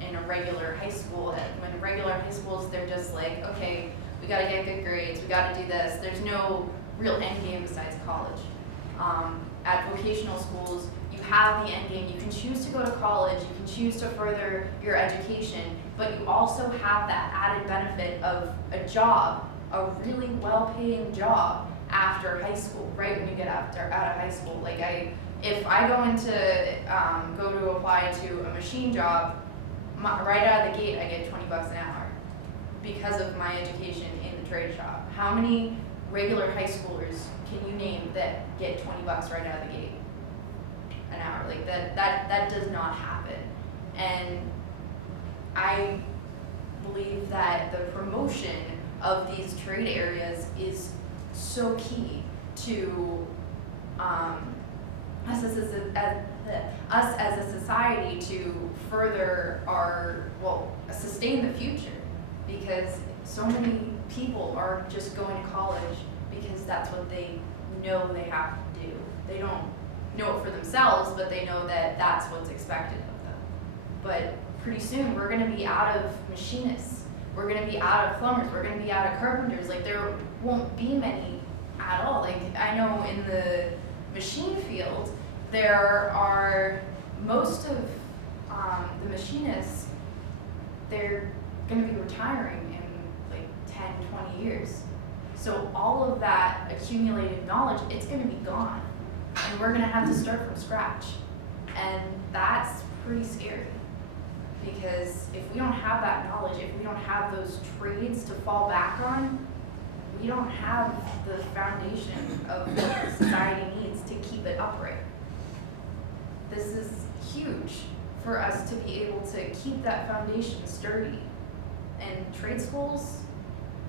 in a regular high school. When regular high schools, they're just like, okay, we gotta get good grades, we gotta do this. There's no real end game besides college. At vocational schools, you have the end game. You can choose to go to college, you can choose to further your education, but you also have that added benefit of a job, a really well-paying job after high school, right when you get out of high school. Like if I go to apply to a machine job, right out of the gate I get $20 an hour because of my education in the trade shop. How many regular high schoolers can you name that get $20 right out of the gate an hour? Like that does not happen. And I believe that the promotion of these trade areas is so key to us as a society to further sustain the future, because so many people are just going to college because that's what they know they have to do. They don't know it for themselves, but they know that that's what's expected of them. But pretty soon we're going to be out of machinists, we're going to be out of plumbers, we're going to be out of carpenters. Like there won't be many at all. Like I know in the machine field, there are most of the machinists, they're going to be retiring in like 10, 20 years. So all of that accumulated knowledge, it's going to be gone. And we're going to have to start from scratch. And that's pretty scary. Because if we don't have that knowledge, if we don't have those trades to fall back on, we don't have the foundation of what society needs to keep it upright. This is huge for us to be able to keep that foundation sturdy. And trade schools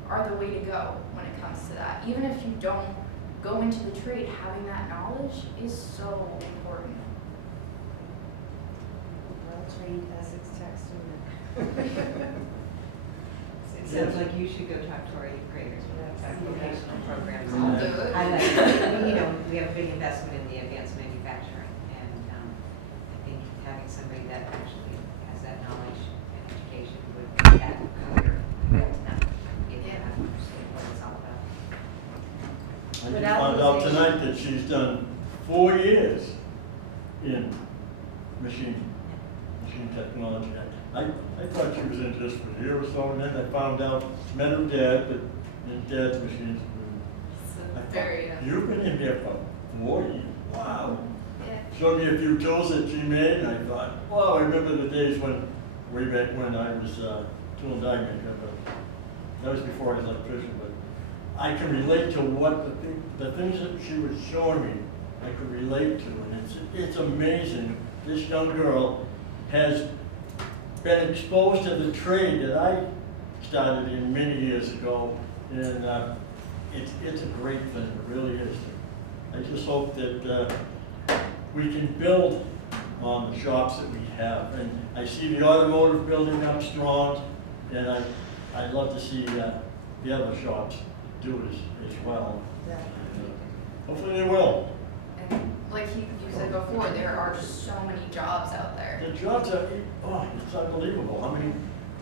are the way to go when it comes to that. Even if you don't go into the trade, having that knowledge is so important. Well-trained Essex Tech student. It sounds like you should go talk to our eighth graders about vocational programs. I'll do it. I like, we have a big investment in the advanced manufacturing, and I think having somebody that actually has that knowledge and education would make that career available to them. Get them to understand what it's all about. I just found out tonight that she's done 4 years in machine technology. I thought she was in just for a year or so, and then I found out, met her dad, but in dad's machines. You've been in there for 4 years. Wow. Yeah. Showed me a few tools that she made, and I thought, wow, I remember the days way back when I was tool and die maker, but that was before I was an electrician. But I can relate to what the things that she was showing me, I could relate to, and it's amazing. This young girl has been exposed to the trade that I started in many years ago, and it's a great thing, it really is. I just hope that we can build on the shops that we have, and I see the automotive building up strong, and I'd love to see the other shops do it as well. Hopefully they will. And like you said before, there are so many jobs out there. The jobs are, oh, it's unbelievable.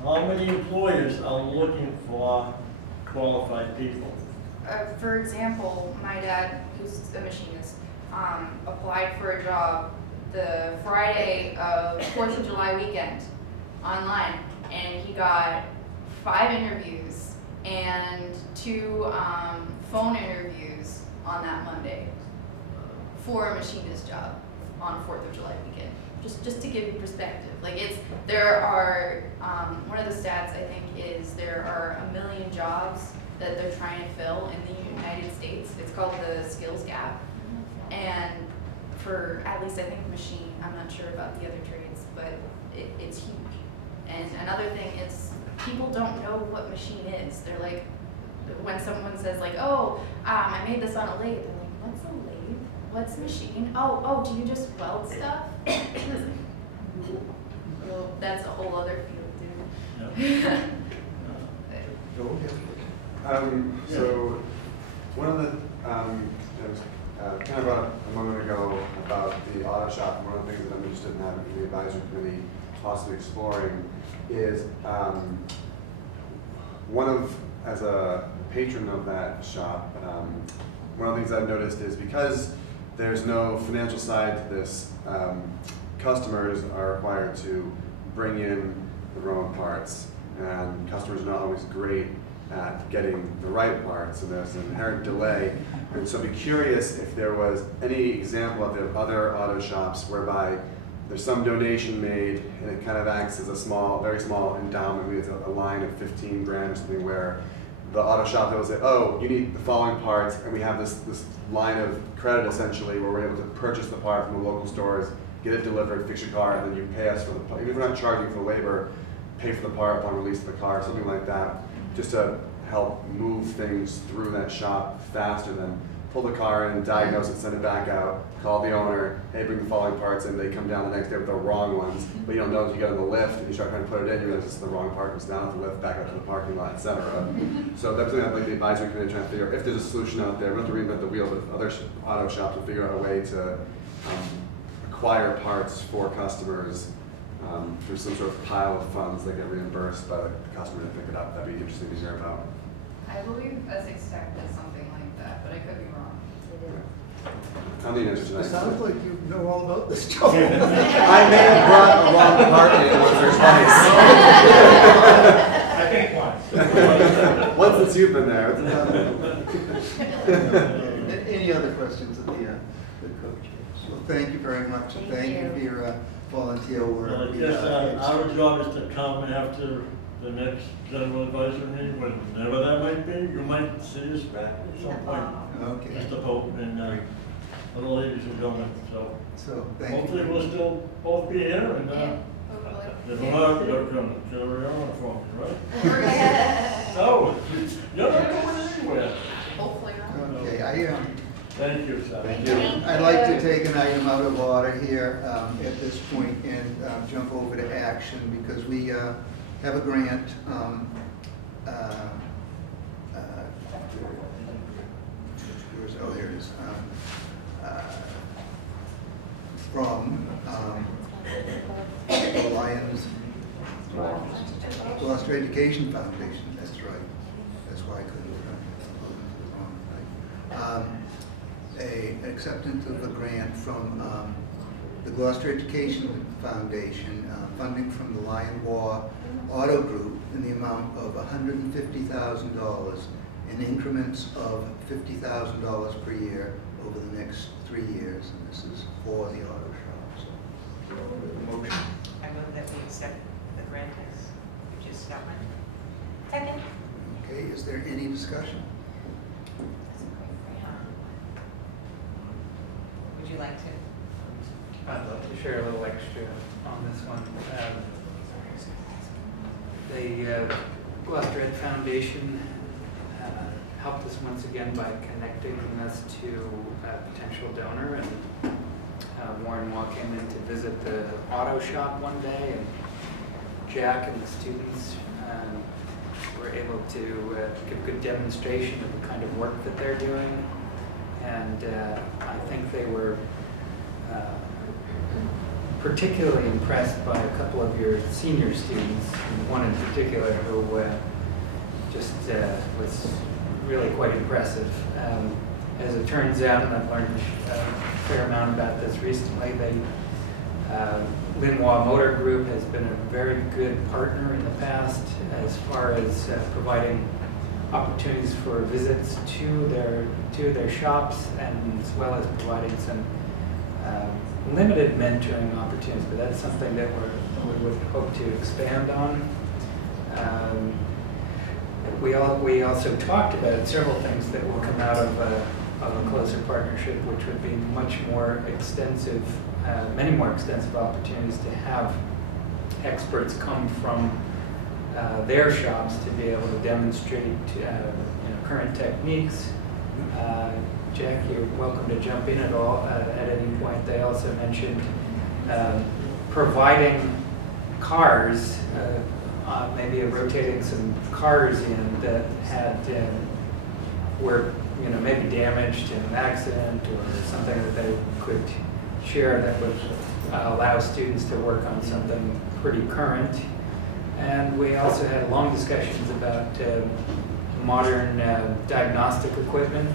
How many employers are looking for qualified people? For example, my dad, who's a machinist, applied for a job the Friday of 4th of July weekend online, and he got 5 interviews and 2 phone interviews on that Monday for a machinist job on 4th of July weekend. Just to give you perspective, like there are, one of the stats I think is there are 1 million jobs that they're trying to fill in the United States. It's called the skills gap. And for at least I think machine, I'm not sure about the other trades, but it's huge. And another thing is people don't know what machine is. They're like, when someone says like, oh, I made this on a lathe, they're like, what's a lathe? What's machine? Oh, do you just weld stuff? Well, that's a whole other field, dude. So one of the, there was kind of a moment ago about the auto shop. One of the things that I'm interested in having the advisory committee possibly exploring is as a patron of that shop, one of the things I've noticed is because there's no financial side to this, customers are required to bring in their own parts, and customers are not always great at getting the right parts, and there's an inherent delay. And so I'd be curious if there was any example of the other auto shops whereby there's some donation made and it kind of acts as a small, very small endowment, maybe it's a line of 15 grand or something, where the auto shop will say, oh, you need the following parts, and we have this line of credit essentially where we're able to purchase the part from the local stores, get it delivered, fix your car, and then you pay us for the part. Even if we're not charging for labor, pay for the part upon release of the car, something like that, just to help move things through that shop faster than pull the car in, diagnose it, send it back out, call the owner, hey, bring the following parts in, they come down the next day with the wrong ones, but you don't know until you get on the lift and you start trying to put it in, you realize it's the wrong part, comes down at the lift, back up to the parking lot, etc. So that's something I'd like the advisory committee trying to figure out if there's a solution out there. We don't have to reinvent the wheel, but other auto shops will figure out a way to acquire parts for customers through some sort of pile of funds that get reimbursed by the customer to pick it up. That'd be interesting to hear about. I believe Essex Tech does something like that, but I could be wrong. I'm the answer It tonight. sounds like you know all about this job. I may have brought a wrong part in once or twice. I think once. Once since you've been there. Any other questions of the coach? Well, thank you very much. Thank you for your volunteer work. Well, I guess our job is to come after the next general advisory meeting, whenever that might be. You might see us back at some point. Okay. Mr. Pope and other ladies and gentlemen, So, thank hopefully you. we'll still both be here and Hopefully. if we're not, you're gonna carry on for me, right? No, you're not going anywhere. Hopefully not. Okay, Thank you, sir. Thank you. I'd like to take an item out of order here at this point and jump over to action because we have a grant there it is, from the Lions Gloucester Education Foundation, that's right. That's why I couldn't remember. A acceptance of a grant from the Gloucester Education Foundation, funding from the Lion War Auto Group in the amount of $150,000 in increments of $50,000 per year over the next 3 years. And this is for the auto shop. So, motion. I move that we accept the grant as you just outlined. Second. Okay, is there any discussion? Would you like to? I'd love to share a little extra on this one. The Gloucester Ed Foundation helped us once again by connecting us to a potential donor, and Warren Waugh came in to visit the auto shop one day, and Jack and the students were able to give a good demonstration of the kind of work that they're doing. and I think they were particularly impressed by a couple of your senior students, and one in particular who just was really quite impressive. As it turns out, and I've learned a fair amount about this recently, Linois Motor Group has been a very good partner in the past as far as providing opportunities for visits to their shops, and as well as providing some limited mentoring opportunities, but that's something that we would hope to expand on. We also talked about several things that will come out of a closer partnership, which would be much more extensive, many more extensive opportunities to have experts come from their shops to be able to demonstrate current techniques. Jack, you're welcome to jump in at all at any point. They also mentioned providing cars, maybe rotating some cars in that had were maybe damaged in an accident or something that they could share that would allow students to work on something pretty current. And we also had long discussions about modern diagnostic equipment,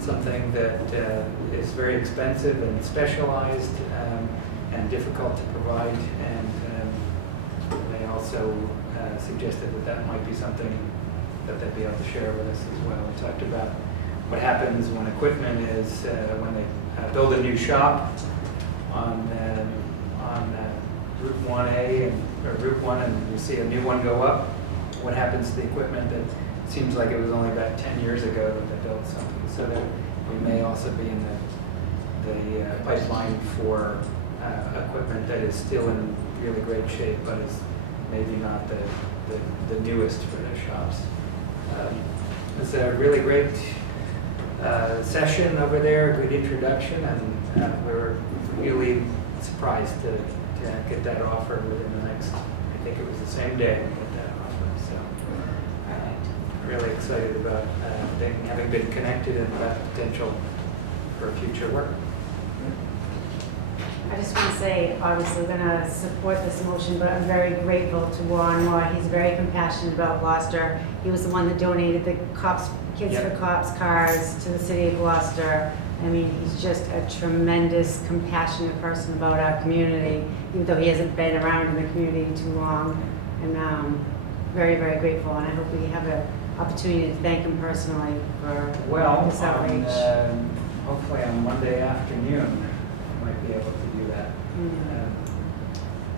something that is very expensive and specialized and difficult to provide. And they also suggested that might be something that they'd be able to share with us as well. We talked about what happens when equipment is, when they build a new shop on Route 1A or Route 1 and you see a new one go up. What happens to the equipment that seems like it was only about 10 years ago that they built something? So that we may also be in the pipeline for equipment that is still in really great shape, but is maybe not the newest for their shops. It's a really great session over there, good introduction, and we're really surprised to get that offer within the next, I think it was the same day we got that offer. So really excited about having been connected and about potential for future work. I just want to say, obviously, we're going to support this motion, but I'm very grateful to Warren Moore. He's very compassionate about Gloucester. He was the one that donated the Kids for Cops cars to the city of Gloucester. I mean, he's just a tremendous, compassionate person about our community, even though he hasn't been around in the community too long. And very, very grateful, and I hope we have an opportunity to thank him personally for this outreach. Hopefully on Monday afternoon, I might be able to do that.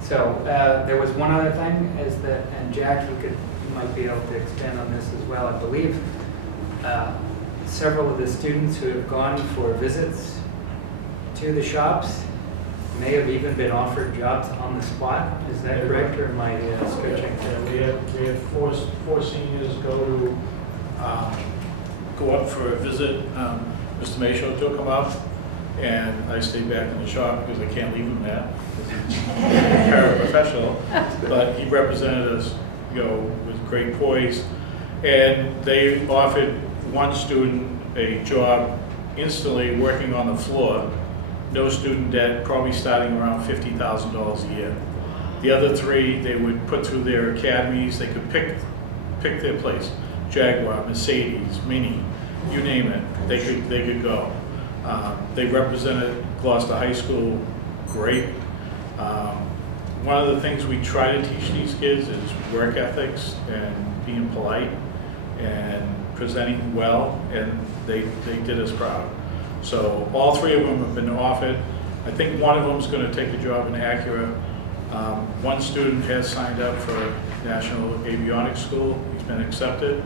So there was one other thing, is that, and Jack, you might be able to expand on this as well. I believe several of the students who have gone for visits to the shops may have even been offered jobs on the spot. Is that correct, or am I stretching? Yeah, we had four seniors go up for a visit. Mr. Mayshow took them up, and I stayed back in the shop because I can't leave him there. He's a paraprofessional, but he represented us, with great poise. And they offered one student a job instantly working on the floor, no student debt, probably starting around $50,000 a year. The other three, they would put through their academies. They could pick their place: Jaguar, Mercedes, Mini, you name it. They could go. They represented Gloucester High School great. One of the things we try to teach these kids is work ethics and being polite and presenting well, and they did us proud. So all three of them have been offered. I think one of them is going to take a job in Acura. One student has signed up for National Avionics School. He's been accepted.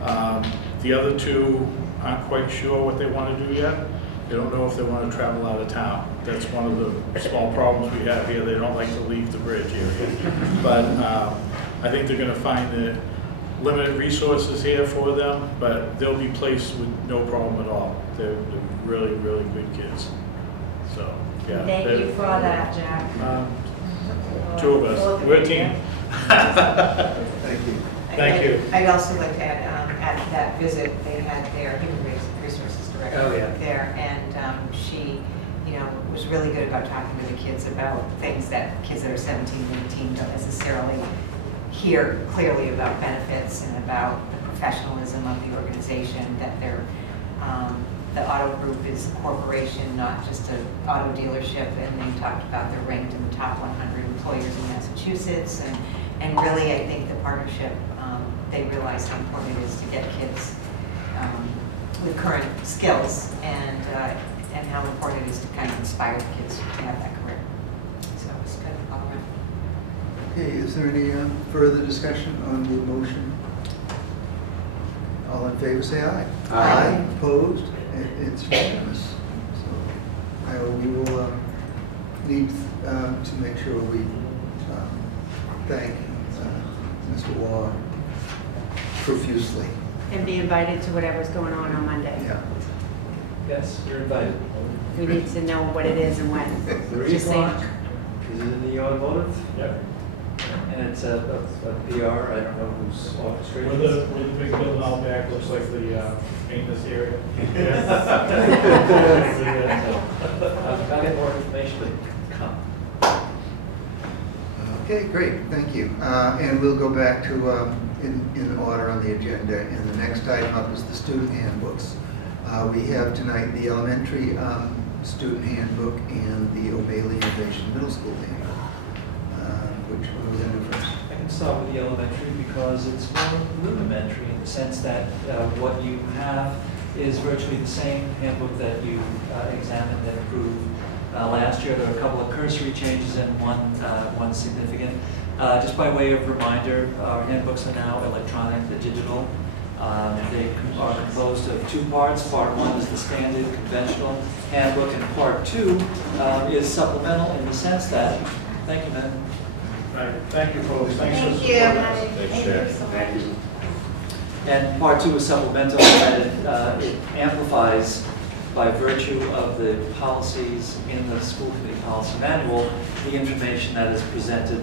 The other two aren't quite sure what they want to do yet. They don't know if they want to travel out of town. That's one of the small problems we have here. They don't like to leave the bridge area. But I think they're going to find the limited resources here for them, but they'll be placed with no problem at all. They're really, really good kids. So, yeah. Thank you for that, Jack. Two of us. We're a team. Thank you. Thank you. I'd also like to add, at that visit, they had their human resources director there, about talking to the kids about things that kids that are 17 and 18 don't necessarily hear clearly about benefits and about the professionalism of the organization, that they're, the auto group is a corporation, not just an auto dealership, and they talked about they're ranked in the top 100 employers in Massachusetts, and really I think the partnership, they realize how important it is to get kids with current skills, and how important it is to kind of inspire the kids to have that career. So it's good all around. Okay, is there any further discussion on the motion? All in favor, say aye. Aye. Opposed? It's unanimous. So we will need to make sure we thank Mr. Waugh profusely. And be invited to whatever's going on Monday. Yeah. Yes, you're invited. We need to know what it is and when. 3 Just say- o'clock. Is it in the automotive? Yep. And it's a PR, I don't know who's orchestrating With this. the big building out back, looks like the paint this area. I'll get more information, but come. Okay, great, thank you. And we'll go back to, in order on the agenda, and the next item up is the student handbooks. We have tonight the elementary student handbook and the O'Bailey Innovation Middle School handbook. Which one was in first? I can start with the elementary because it's more rudimentary in the sense that what you have is virtually the same handbook that you examined and approved last year. There are a couple of cursory changes and one significant. Just by way of reminder, our handbooks are now electronic, they're digital. They are composed of 2 parts. Part 1 is the standard conventional handbook, and Part 2 is supplemental in the sense that, thank you, man. Right, thank you, folks. Thanks for Thank supporting you. us. Thank you so much. And Part 2 is supplemental, and it amplifies, by virtue of the policies in the school committee policy manual, the information that is presented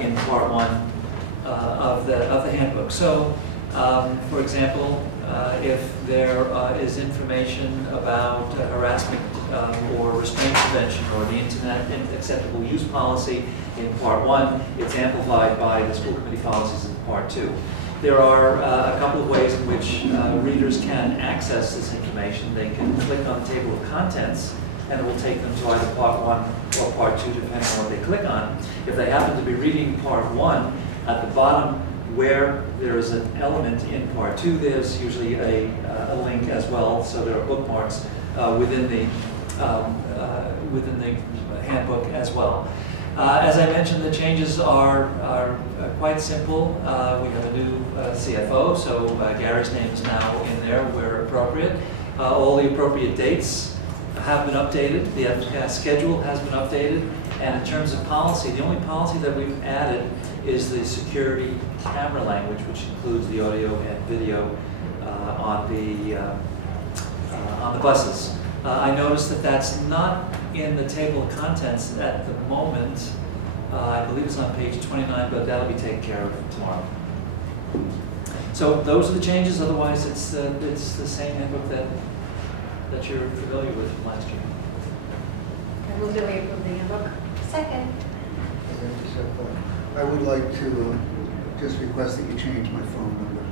in Part 1 of the handbook. So, for example, if there is information about harassment or restraint prevention or the internet acceptable use policy in Part 1, it's amplified by the school committee policies in Part 2. There are a couple of ways in which readers can access this information. They can click on the table of contents, and it will take them to either Part 1 or Part 2, depending on what they click on. If they happen to be reading Part 1, at the bottom where there is an element in Part 2, there's usually a link as well, so there are bookmarks within the handbook as well. As I mentioned, the changes are quite simple. We have a new CFO, so Gary's name is now in there where appropriate. All the appropriate dates have been updated. The schedule has been updated. And in terms of policy, the only policy that we've added is the security camera language, which includes the audio and video on the buses. I noticed that that's not in the table of contents at the moment. I believe it's on page 29, but that'll be taken care of tomorrow. So those are the changes. Otherwise, it's the same handbook that you're familiar with from last year. I move that we approve the handbook. Second. I would like to just request that you change my phone number,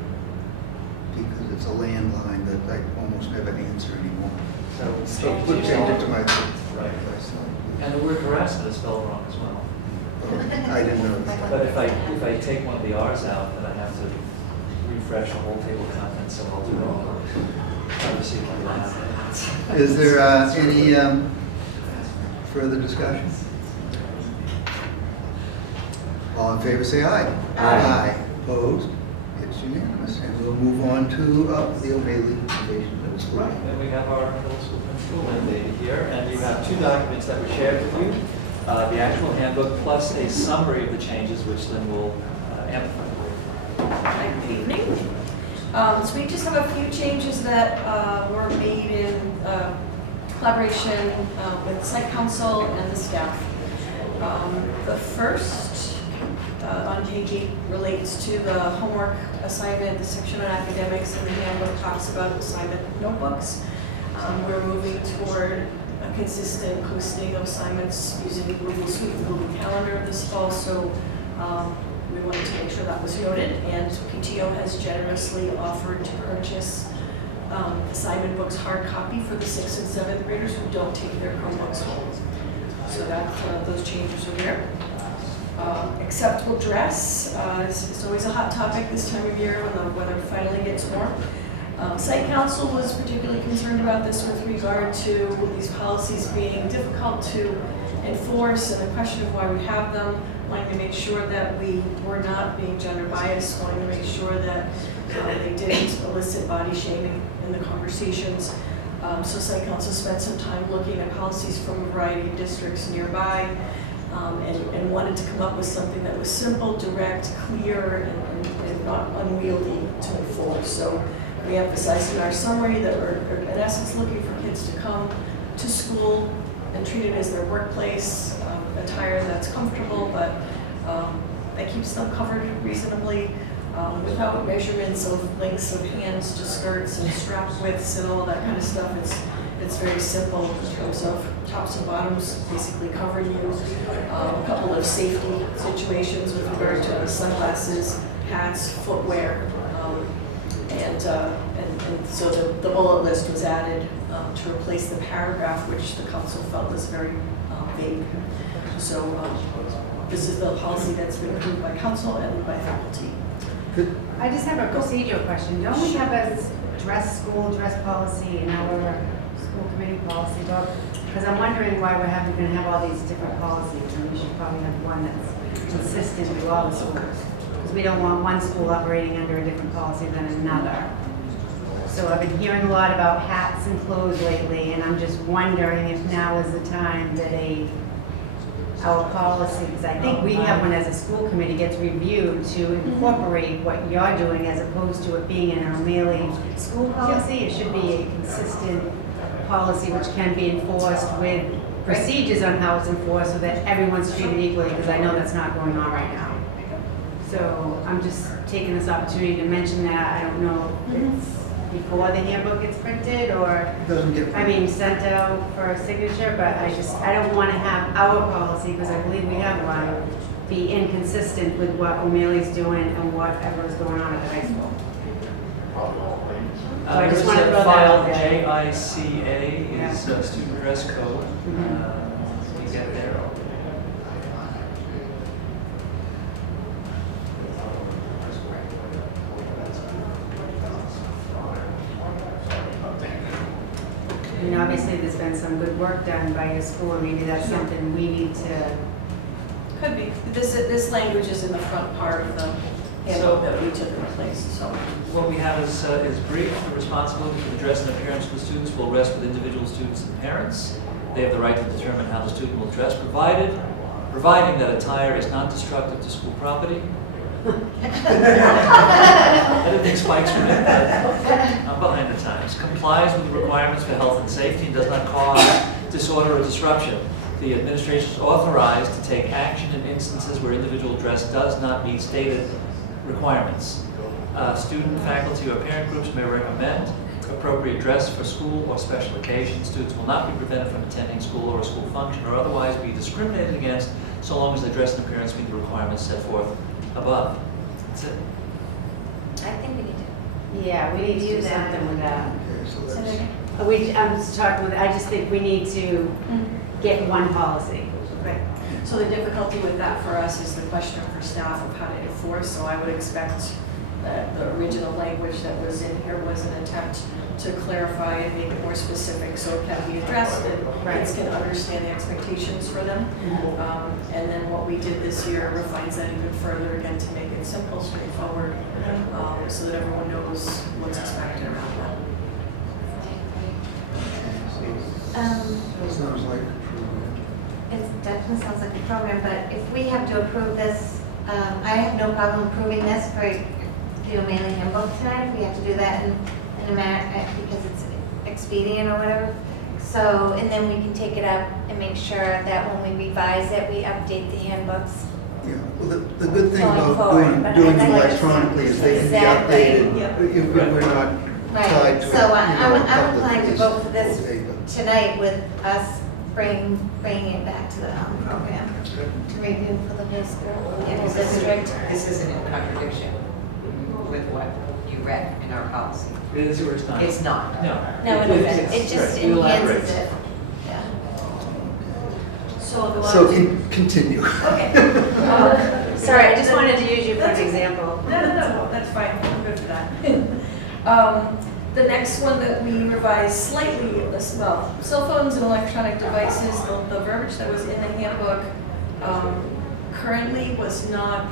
because it's a landline that I almost never answer anymore. So put change it to my. Right. And the word harassment is spelled wrong as well. I didn't know But that. if I take one of the R's out, then I have to refresh the whole table of contents, so I'll do it all. Obviously, Is there any further discussion? All in favor, say aye. Aye. Opposed? It's unanimous. And we'll move on to the O'Bailey Innovation Middle School. Right, and we have our middle school principal mandated here, and you have 2 documents that were shared with you. The actual handbook plus a summary of the changes, which then will amplify. Good evening. So we just have a few changes that were made in collaboration with site council and the staff. The first on page 8 relates to the homework assignment. The section on academics in the handbook talks about assignment notebooks. We're moving toward a consistent posting of assignments using Google Suite and Google Calendar this fall, so we wanted to make sure that was noted. And PTO has generously offered to purchase assignment books hard copy for the 6th and 7th graders who don't take their Chromebooks home. So that those changes are there. Acceptable dress is always a hot topic this time of year when the weather finally gets warm. Site Council was particularly concerned about this with regard to these policies being difficult to enforce and the question of why we have them, wanting to make sure that we were not being gender biased, wanting to make sure that they didn't elicit body shaming in the conversations. So Site Council spent some time looking at policies from a variety of districts nearby and wanted to come up with something that was simple, direct, clear, and not unwieldy to enforce. So we emphasized in our summary that we're in essence looking for kids to come to school and treat it as their workplace, attire that's comfortable, but that keeps them covered reasonably, without measurements of lengths of hands to skirts and strap widths and all that kind of stuff. It's very simple in terms of tops and bottoms, basically covering you. A couple of safety situations with regard to sunglasses, hats, footwear, and so the bullet list was added to replace the paragraph which the council felt was very vague. So this is the policy that's been approved by council and by faculty. I just have a procedural question. Don't we have a school dress policy in our school committee policy book? Because I'm wondering why we're going to have all these different policies, and we should probably have one that's consistent with all the schools. Because we don't want one school operating under a different policy than another. So I've been hearing a lot about hats and clothes lately, and I'm just wondering if now is the time that our policy, because I think we have one as a school committee, gets reviewed to incorporate what you're doing as opposed to it being in our O'Malley school policy. It should be a consistent policy which can be enforced with procedures on how it's enforced so that everyone's treated equally, because I know that's not going on right now. So I'm just taking this opportunity to mention that. I don't know if it's before the handbook gets printed or, sent out for a signature, but I don't want to have our policy, because I believe we have one, be inconsistent with what O'Malley's doing and whatever is going on at the high school. So I just want to throw that out there. JICA is student dress code. You get there. And obviously, there's been some good work done by your school, and maybe that's something we need to. Could be. This language is in the front part of the handbook that we took in place. So What we have is brief. The responsibility for the dress and appearance of the students will rest with individual students and parents. They have the right to determine how the student will dress, providing that attire is not destructive to school property. I didn't think spikes were in, but I'm behind the times. Complies with the requirements for health and safety and does not cause disorder or disruption. The administration is authorized to take action in instances where individual dress does not meet stated requirements. Student, faculty, or parent groups may recommend appropriate dress for school or special occasions. Students will not be prevented from attending school or a school function or otherwise be discriminated against so long as their dress and appearance meet the requirements set forth above. That's it. I think we need to. Yeah, we need to do something with that. I just think we need to get one policy. right. So the difficulty with that for us is the question for staff of how to enforce. So I would expect that the original language that was in here was an attempt to clarify and make it more specific so it can be addressed and kids can understand the expectations for them. And then what we did this year refines that even further, again, to make it simple, straightforward, so that everyone knows what's expected around that. Sounds like It definitely sounds like a program, but if we have to approve this, I have no problem approving this for the O'Malley Handbook tonight, if we have to do that in a manner, because it's expedient or whatever. So, and then we can take it up and make sure that when we revise it, we update the handbooks. Yeah, well, the good thing Going about forward, doing but it I'd like to electronically is they can be Exactly. updated if we're not tied Right, to so it. I'm inclined to vote for this tonight with us bringing it back to the program to review for the middle school Yeah, and because district. this isn't in contradiction with what you read in our policy. It's not. It's not. No. No, it isn't. It just Right. You elaborate. enhances it. Yeah. So the So ones. continue. Okay. Sorry, I just wanted to use you for an example. No, that's fine, I'm good for that. The next one that we revised slightly, well, cell phones and electronic devices, the verbiage that was in the handbook currently was not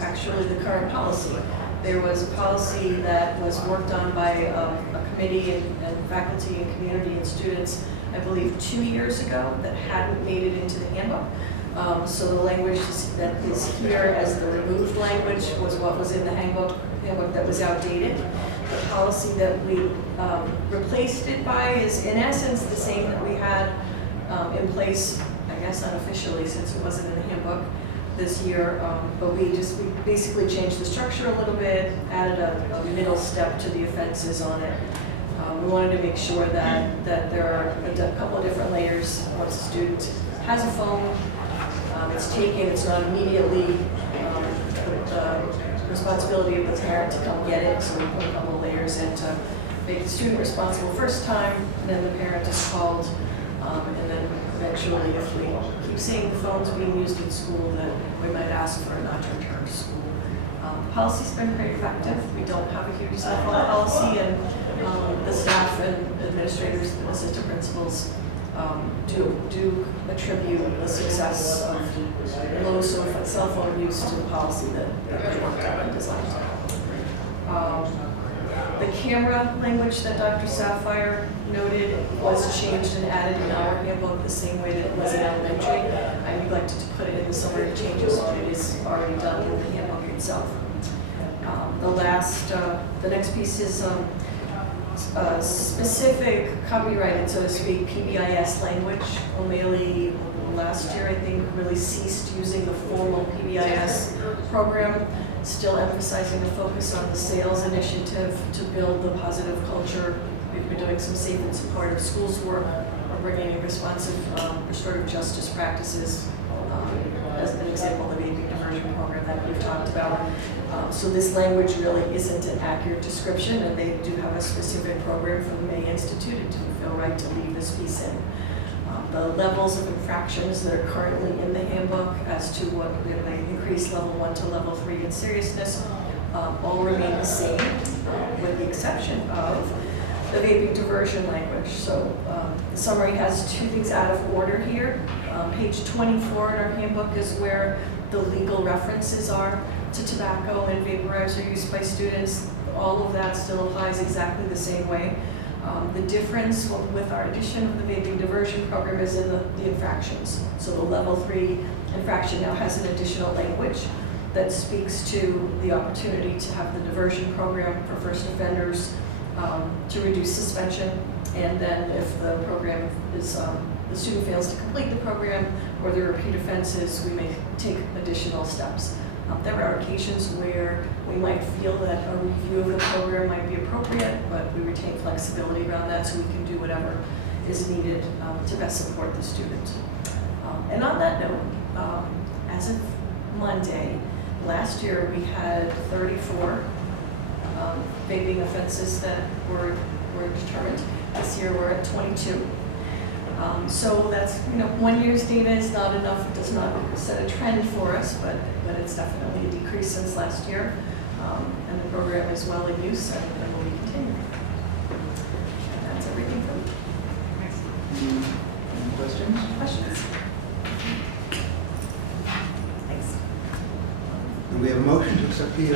actually the current policy. There was a policy that was worked on by a committee and faculty and community and students, I believe 2 years ago, that hadn't made it into the handbook. So the language that is here as the removed language was what was in the handbook that was outdated. The policy that we replaced it by is in essence the same that we had in place, I guess unofficially since it wasn't in the handbook this year, but we basically changed the structure a little bit, added a middle step to the offenses on it. We wanted to make sure that there are a couple of different layers. Once a student has a phone, it's taken, it's not immediately the responsibility of the parent to come get it, so we put a couple of layers in to make the student responsible first time, and then the parent is called, and then eventually if we keep seeing the phones being used in school, then we might ask for it not to return to school. The policy's been very effective. We don't have a huge cell phone policy, and the staff and administrators and assistant principals do attribute the success of low cell phone use to the policy that they worked on and designed. The camera language that Dr. Sapphire noted was changed and added in our handbook the same way that it was in elementary. I neglected to put it in the summary of changes, but it is already done in the handbook itself. The next piece is specific copyrighted, so to speak, PBIS language. O'Malley last year, I think, really ceased using the formal PBIS program, still emphasizing the focus on the sales initiative to build the positive culture. We've been doing some safe and supportive schools work. We're bringing in responsive restorative justice practices as an example of the vaping diversion program that we've talked about. So this language really isn't an accurate description, and they do have a specific program from the May Institute. It didn't feel right to leave this piece in. The levels of infractions that are currently in the handbook as to what they increase level 1 to level 3 in seriousness all remain the same, with the exception of the vaping diversion language. So the summary has two things out of order here. Page 24 in our handbook is where the legal references are to tobacco and vaporizer use by students. All of that still applies exactly the same way. The difference with our addition of the vaping diversion program is in the infractions. So the level 3 infraction now has an additional language that speaks to the opportunity to have the diversion program for first offenders to reduce suspension. And then if the program is, the student fails to complete the program or there are repeat offenses, we may take additional steps. There are occasions where we might feel that a review of the program might be appropriate, but we retain flexibility around that so we can do whatever is needed to best support the student. And on that note, as of Monday, last year we had 34 vaping offenses that were determined. This year we're at 22. So that's, 1 year's data is not enough. It does not set a trend for us, but it's definitely a decrease since last year. And the program is well in use and will be continuing. And that's everything from me. Any questions? Questions? Thanks. Do we have a motion to accept the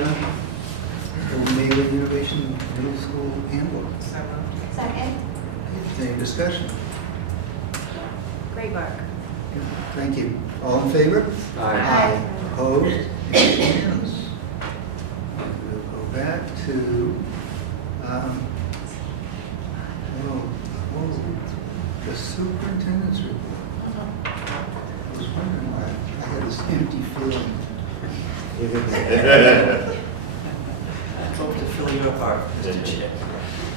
O'Malley Innovation Middle School Handbook? Second. Any discussion? Great work. Thank you. All in favor? Aye. Opposed? Unanimous. We'll go back to, the superintendent's report. I was wondering why I had this empty feeling. I hope to fill your heart, Mr. Chair.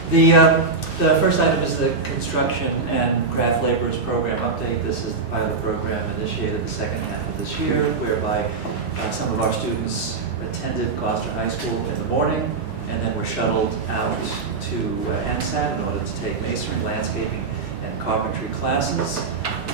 The first item is the Construction and Craft Laborers Program update. This is the pilot program initiated the second half of this year, whereby some of our students attended Gloucester High School in the morning and then were shuttled out to NSAT in order to take masonry, landscaping, and carpentry classes.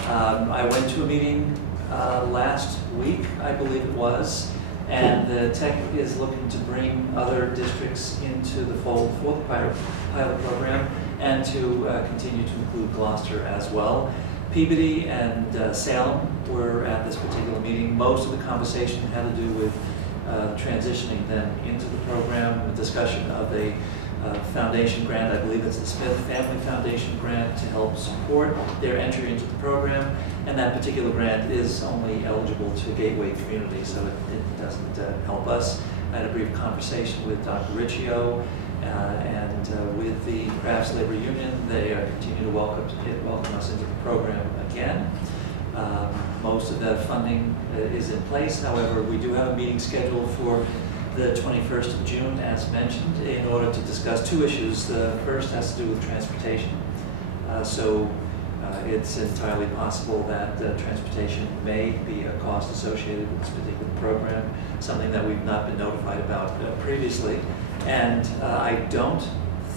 I went to a meeting last week, I believe it was, and the tech is looking to bring other districts into the fold for the pilot program and to continue to include Gloucester as well. Peabody and Salem were at this particular meeting. Most of the conversation had to do with transitioning them into the program, a discussion of a foundation grant. I believe it's the Smith Family Foundation grant to help support their entry into the program. And that particular grant is only eligible to Gateway Community, so it doesn't help us. I had a brief conversation with Dr. Riccio and with the Crafts Labor Union. They continue to welcome us into the program again. Most of the funding is in place. However, we do have a meeting scheduled for the 21st of June, as mentioned, in order to discuss two issues. The first has to do with transportation. It's entirely possible that transportation may be a cost associated with this particular program, something that we've not been notified about previously. And I don't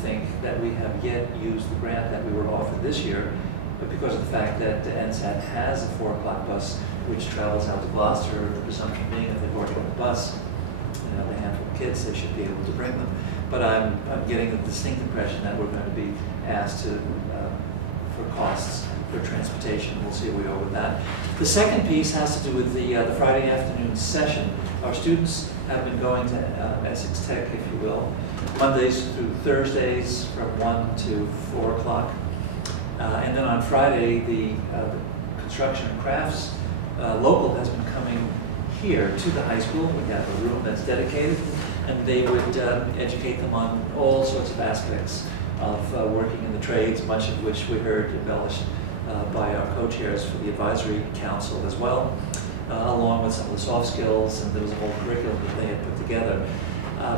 think that we have yet used the grant that we were offered this year, but because of the fact that NSAT has a 4 o'clock bus which travels out to Gloucester, the presumption being if they've already got a bus, a handful of kids, they should be able to bring them. But I'm getting a distinct impression that we're going to be asked to for costs for transportation. We'll see where we are with that. The second piece has to do with the Friday afternoon session. Our students have been going to Essex Tech, if you will, Mondays through Thursdays from 1 to 4 o'clock. And then on Friday, the construction and crafts local has been coming here to the high school. We have a room that's dedicated, and they would educate them on all sorts of aspects of working in the trades, much of which we heard embellished by our co-chairs for the advisory council as well, along with some of the soft skills, and there was a whole curriculum that they had put together.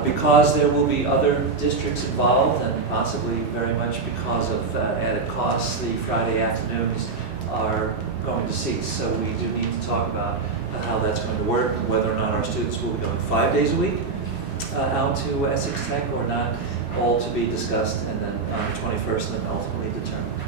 Because there will be other districts involved, and possibly very much because of added costs, the Friday afternoons are going to cease. So we do need to talk about how that's going to work, and whether or not our students will be going 5 days a week out to Essex Tech or not, all to be discussed, and then on the 21st, and then ultimately determined.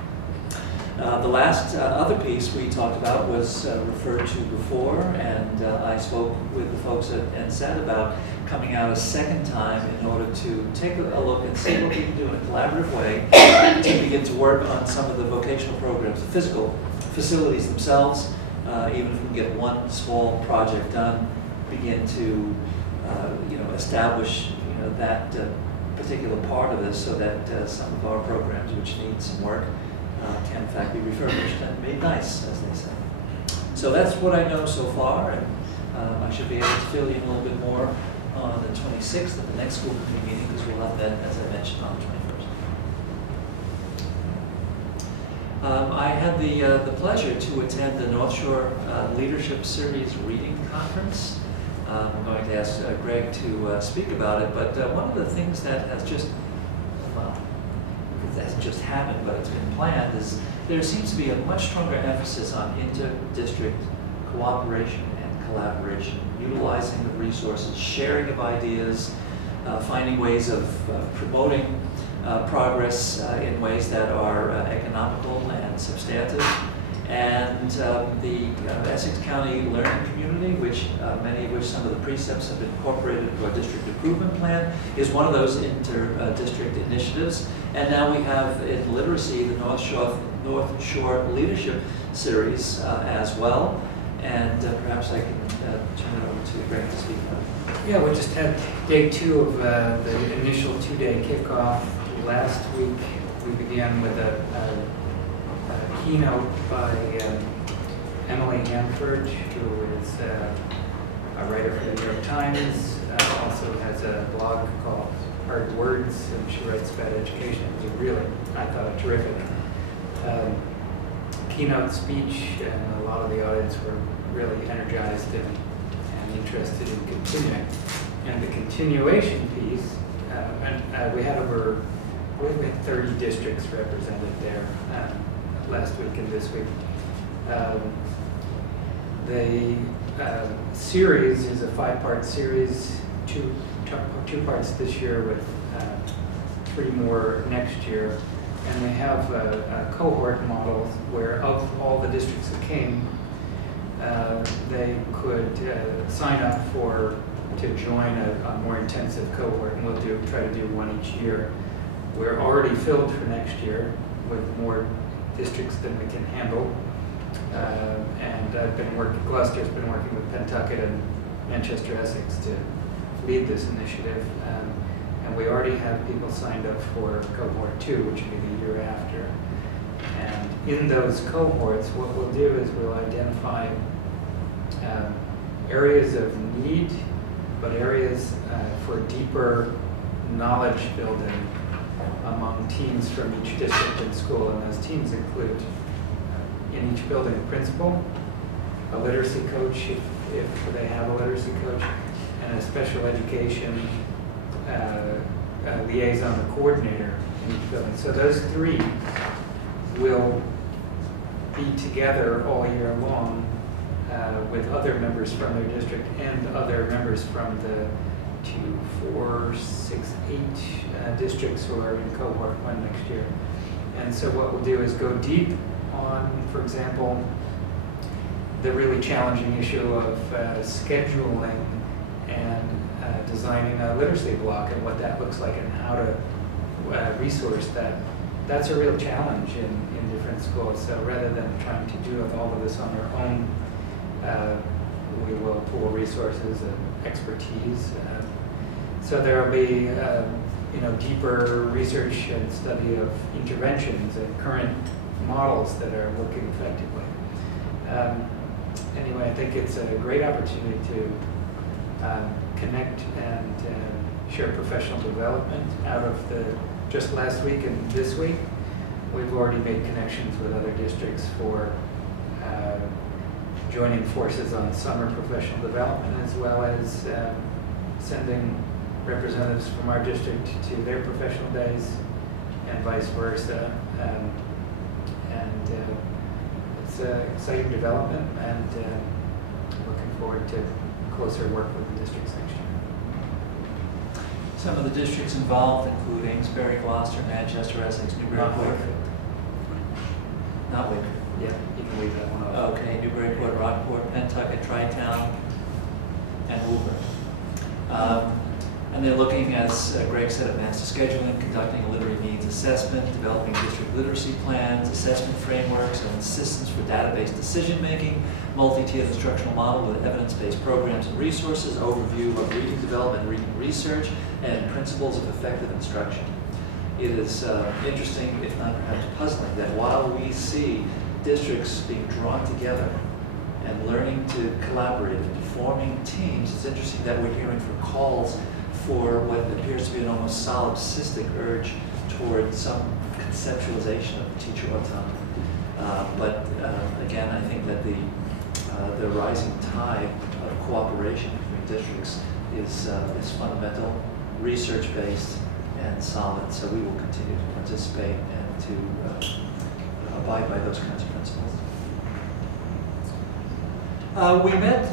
The last other piece we talked about was referred to before, and I spoke with the folks at NSAT about coming out a second time in order to take a look and see what we can do in a collaborative way to begin to work on some of the vocational programs, the physical facilities themselves. Even if we can get one small project done, begin to establish that particular part of this, so that some of our programs which need some work can in fact be refurbished and made nice, as they say. So that's what I know so far, and I should be able to fill you in a little bit more on the 26th at the next school committee meeting, because we'll have that, as I mentioned, on the 21st. I had the pleasure to attend the Northshore Leadership Series Reading Conference. I'm going to ask Greg to speak about it, but one of the things that has just, it hasn't just happened, but it's been planned, is there seems to be a much stronger emphasis on inter-district cooperation and collaboration, utilizing the resources, sharing of ideas, finding ways of promoting progress in ways that are economical and substantive. And the Essex County Learning Community, which many of which some of the precepts have been incorporated into our district improvement plan, is one of those inter-district initiatives. And now we have in literacy the Northshore Leadership Series as well. And perhaps I can turn it over to Greg to speak about it. Yeah, we just had day 2 of the initial 2-day kickoff. Last week we began with a keynote by Emily Hanford, who is a writer for the New York Times, also has a blog called Hard Words, and she writes about education. It was really, I thought, a terrific keynote speech, and a lot of the audience were really energized and interested in continuing. And the continuation piece, we had over we had 30 districts represented there last week and this week. The series is a 5-part series, two parts this year with 3 more next year. And they have a cohort model where of all the districts that came, they could sign up to join a more intensive cohort, and we'll try to do one each year. We're already filled for next year with more districts than we can handle. And Gloucester's been working with Pentucket and Manchester Essex to lead this initiative. And we already have people signed up for cohort 2, which will be the year after. And in those cohorts, what we'll do is we'll identify areas of need, but areas for deeper knowledge building among teams from each district and school. And those teams include, in each building, a principal, a literacy coach, if they have a literacy coach, and a special education liaison or coordinator in each building. So those 3 will be together all year long with other members from their district and other members from the 2, 4, 6, 8 districts who are in cohort 1 next year. And so what we'll do is go deep on, for example, the really challenging issue of scheduling and designing a literacy block and what that looks like and how to resource that. That's a real challenge in different schools. So rather than trying to do all of this on their own, we will pool resources and expertise. So there will be deeper research and study of interventions and current models that are working effectively. Anyway, I think it's a great opportunity to connect and share professional development. Out of just last week and this week, we've already made connections with other districts for joining forces on summer professional development, as well as sending representatives from our district to their professional days and vice versa. It's an exciting development, and looking forward to closer work with the districts next year. Some of the districts involved include Amesbury, Gloucester, Manchester, Essex, Newburyport. Not Wakefield. Yeah, you can leave that one off. Okay, Newburyport, Rockport, Pentucket, Tri-Town, and Woburn. And they're looking, as Greg said, at master scheduling, conducting a literary needs assessment, developing district literacy plans, assessment frameworks, and systems for database decision-making, multi-tiered instructional model with evidence-based programs and resources, overview of reading development, reading research, and principles of effective instruction. It is interesting, if not perhaps puzzling, that while we see districts being drawn together and learning to collaborate and forming teams, it's interesting that we're hearing from calls for what appears to be an almost solipsistic urge toward some conceptualization of teacher autonomy. But again, I think that the rising tide of cooperation between districts is fundamental, research-based, and solid. So we will continue to participate and to abide by those kinds of principles. We met,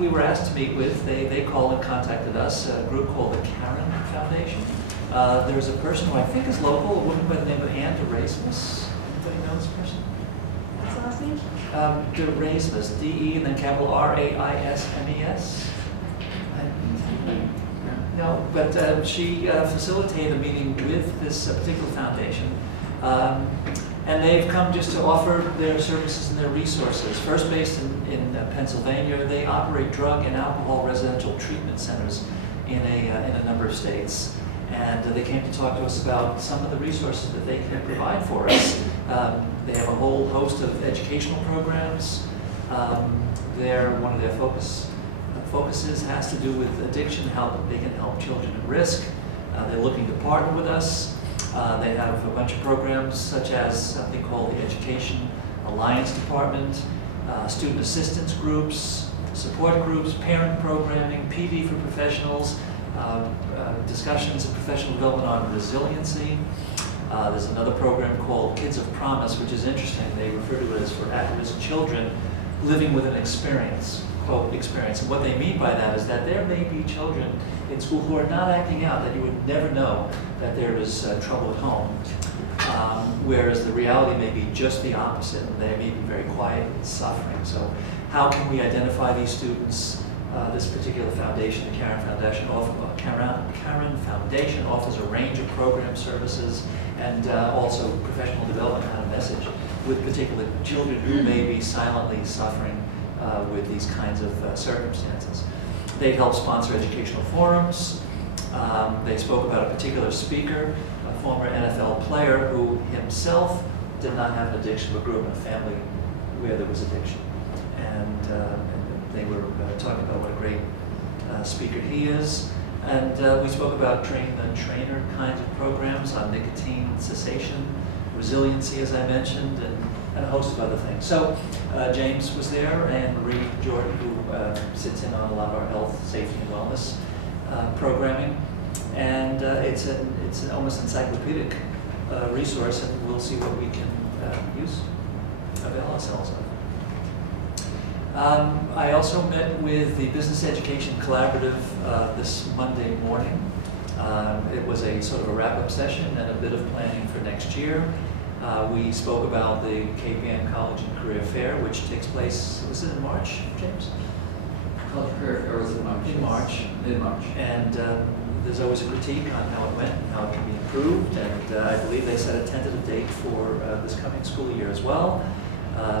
we were asked to meet with, they called and contacted us, a group called the Karen Foundation. There's a person who I think is local, a woman by the name of Anne DeRaismus. Anybody know this person? What's the last name? DeRaismus, D-E and then capital R-A-I-S-M-E-S. No, but she facilitated a meeting with this particular foundation. And they've come just to offer their services and their resources. First based in Pennsylvania, they operate drug and alcohol residential treatment centers in a number of states. And they came to talk to us about some of the resources that they can provide for us. They have a whole host of educational programs. One of their focuses has to do with addiction, how they can help children at risk. They're looking to partner with us. They have a bunch of programs such as something called the Education Alliance Department, student assistance groups, support groups, parent programming, PD for professionals, discussions and professional development on resiliency. There's another program called Kids of Promise, which is interesting. They refer to it as for at-risk children living with an experience, quote, experience. And what they mean by that is that there may be children in school who are not acting out, that you would never know that there is trouble at home. Whereas the reality may be just the opposite, and they may be very quiet and suffering. So how can we identify these students? This particular foundation, the Karen Foundation, offers a range of program services and also professional development kind of message with particular children who may be silently suffering with these kinds of circumstances. They help sponsor educational forums. They spoke about a particular speaker, a former NFL player who himself did not have an addiction but grew up in a family where there was addiction. And they were talking about what a great speaker he is. And we spoke about train the trainer kinds of programs on nicotine cessation, resiliency, as I mentioned, and a host of other things. So James was there, and Marie Jordan, who sits in on a lot of our health, safety, and wellness programming. And it's an almost encyclopedic resource, and we'll see what we can avail ourselves of. I also met with the Business Education Collaborative this Monday morning. It was a sort of a wrap-up session and a bit of planning for next year. We spoke about the KPN College and Career Fair, which takes place, was it in March, James? College Career Fair was in March. In March. Mid-March. And there's always a critique on how it went and how it can be improved. And I believe they set a tentative date for this coming school year as well.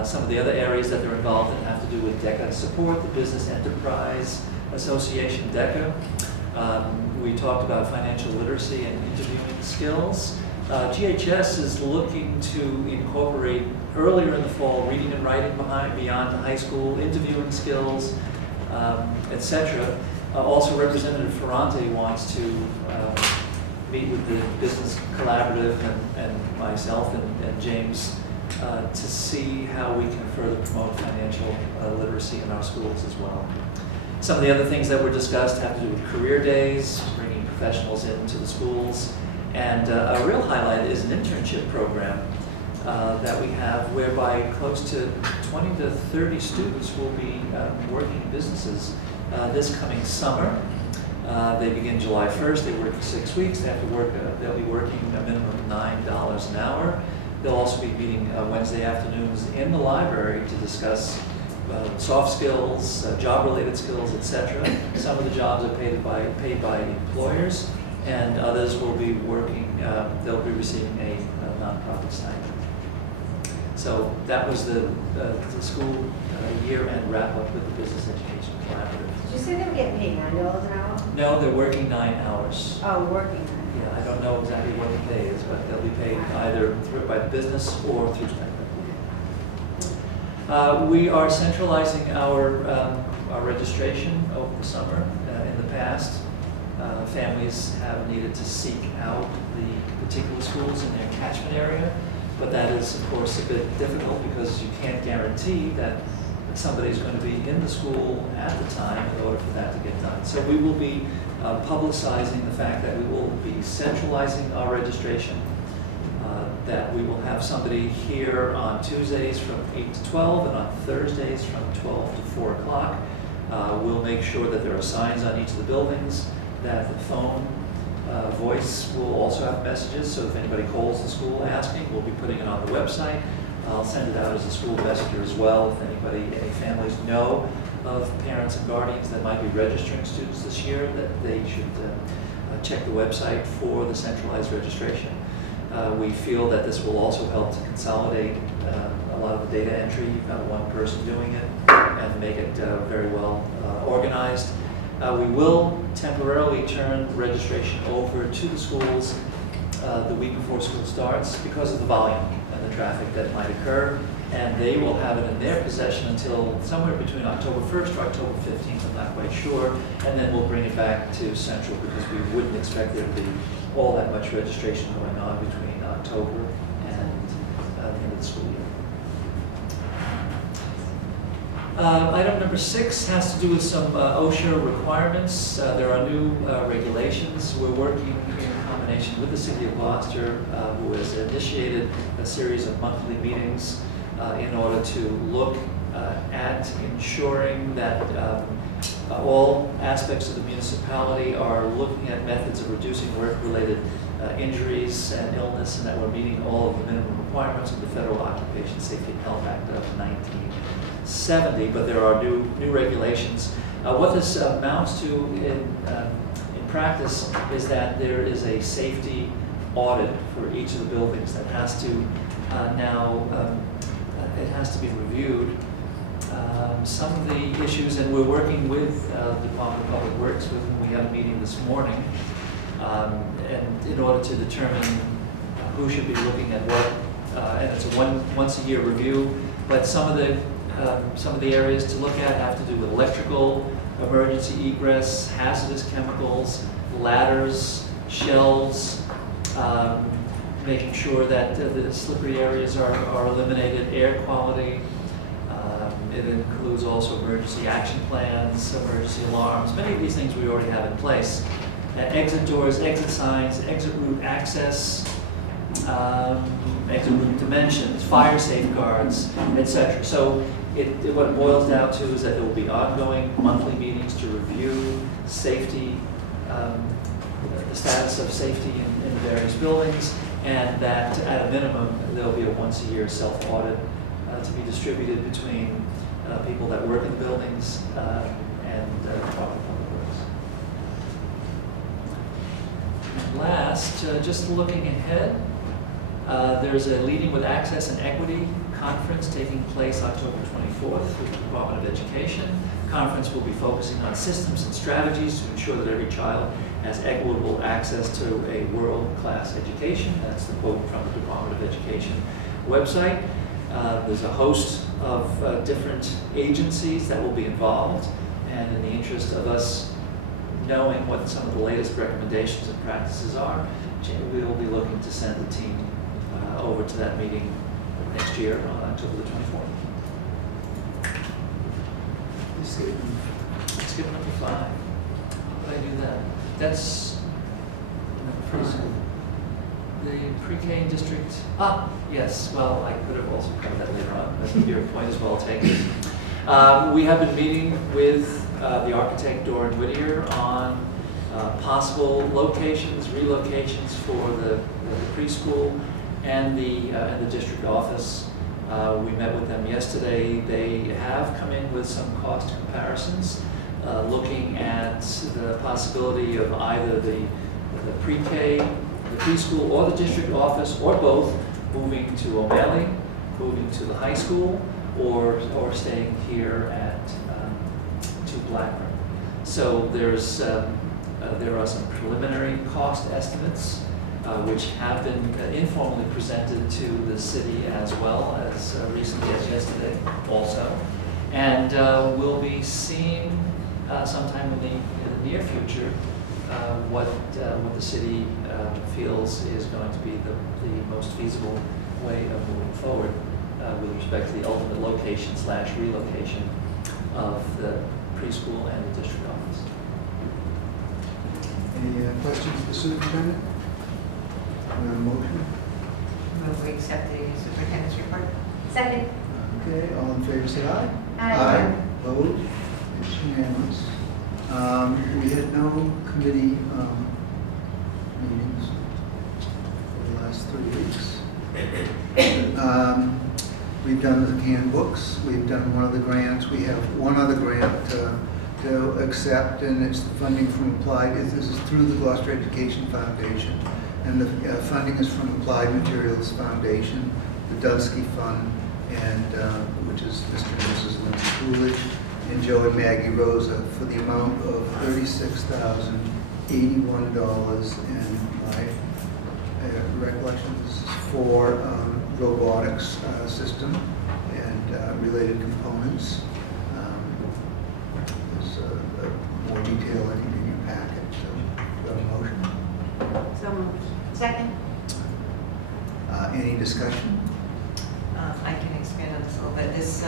Some of the other areas that they're involved in have to do with DECA support, the Business Enterprise Association, DECA. We talked about financial literacy and interviewing skills. GHS is looking to incorporate earlier in the fall reading and writing beyond high school, interviewing skills, etc. Also, Representative Ferrante wants to meet with the Business Collaborative and myself and James to see how we can further promote financial literacy in our schools as well. Some of the other things that were discussed have to do with career days, bringing professionals into the schools, and a real highlight is an internship program that we have whereby close to 20 to 30 students will be working in businesses this coming summer. They begin July 1st, they work for 6 weeks, they'll be working a minimum of $9 an hour. They'll also be meeting Wednesday afternoons in the library to discuss soft skills, job-related skills, etc. Some of the jobs are paid by employers, and others will be working, they'll be receiving a nonprofit stipend. So that was the school year-end wrap-up with the Business Education Collaborative. Did you say they were getting paid $9 an hour? No, they're working 9 hours. Oh, working. Yeah, I don't know exactly what the pay is, but they'll be paid either by the business or through stipend. We are centralizing our registration over the summer. In the past, families have needed to seek out the particular schools in their catchment area, but that is, of course, a bit difficult because you can't guarantee that somebody's going to be in the school at the time in order for that to get done. So we will be publicizing the fact that we will be centralizing our registration, that we will have somebody here on Tuesdays from 8 to 12 and on Thursdays from 12 to 4 o'clock. We'll make sure that there are signs on each of the buildings, that the phone voice will also have messages, so if anybody calls the school asking, we'll be putting it on the website. I'll send it out as a school messenger as well. If any families know of parents and guardians that might be registering students this year, that they should check the website for the centralized registration. We feel that this will also help to consolidate a lot of the data entry. You've got one person doing it and make it very well organized. We will temporarily turn registration over to the schools the week before school starts because of the volume and the traffic that might occur, and they will have it in their possession until somewhere between October 1st or October 15th, I'm not quite sure, and then we'll bring it back to Central because we wouldn't expect there to be all that much registration going on between October and the end of the school year. Item number 6 has to do with some OSHA requirements. There are new regulations. We're working in combination with the City of Gloucester, who has initiated a series of monthly meetings in order to look at ensuring that all aspects of the municipality are looking at methods of reducing work-related injuries and illness, and that we're meeting all of the minimum requirements of the Federal Occupation Safety and Health Act of 1970, but there are new regulations. What this amounts to in practice is that there is a safety audit for each of the buildings that has to it has to be reviewed. Some of the issues, and we're working with the Department of Public Works, with whom we had a meeting this morning, and in order to determine who should be looking at what, and it's a once a year review. But some of the areas to look at have to do with electrical, emergency egress, hazardous chemicals, ladders, shelves, making sure that the slippery areas are eliminated, air quality. It includes also emergency action plans, emergency alarms, many of these things we already have in place. Exit doors, exit signs, exit route access, exit route dimensions, fire safeguards, etc. So what it boils down to is that there will be ongoing monthly meetings to review safety, the status of safety in the various buildings, and that at a minimum there will be a once a year self-audit to be distributed between people that work in the buildings and Department of Public Works. And last, just looking ahead, there's a Leading with Access and Equity conference taking place October 24th with the Department of Education. The conference will be focusing on systems and strategies to ensure that every child has equitable access to a world-class education. That's the quote from the Department of Education website. There's a host of different agencies that will be involved, and in the interest of us knowing what some of the latest recommendations and practices are, we will be looking to send a team over to that meeting next year on October the 24th. Skip number 5. How did I do that? That's preschool. The pre-K district, yes, well, I could have also covered that later on, but your point is well taken. We have been meeting with the architect Doran Whittier on possible locations, relocations for the preschool and the district office. We met with them yesterday. They have come in with some cost comparisons, looking at the possibility of either the pre-K, the preschool, or the district office, or both, moving to O'Malley, moving to the high school, or staying here at to Blackburn. So there are some preliminary cost estimates which have been informally presented to the city as well as recently as yesterday also, and we'll be seeing sometime in the near future what the city feels is going to be the most feasible way of moving forward with respect to the ultimate location / relocation of the preschool and the district office. Any questions for the superintendent? Motion? Move we accept the superintendent's report. Second. Okay, all in favor say aye. Aye. Opposed? It's unanimous. We had no committee meetings for the last 3 weeks. We've done the handbooks, we've done one of the grants, we have one other grant to accept, and it's the funding from Applied. This is through the Gloucester Education Foundation, and the funding is from Applied Materials Foundation, the Dunsky Fund, and which is Mr. and Mrs. Lindsay Coolidge, and Joe and Maggie Rosa, for the amount of $36,081, and my recollection is for robotics system and related components. There's more detail in your packet, so do you have a motion? So moved. Second. Any discussion? I can expand on this a little bit. This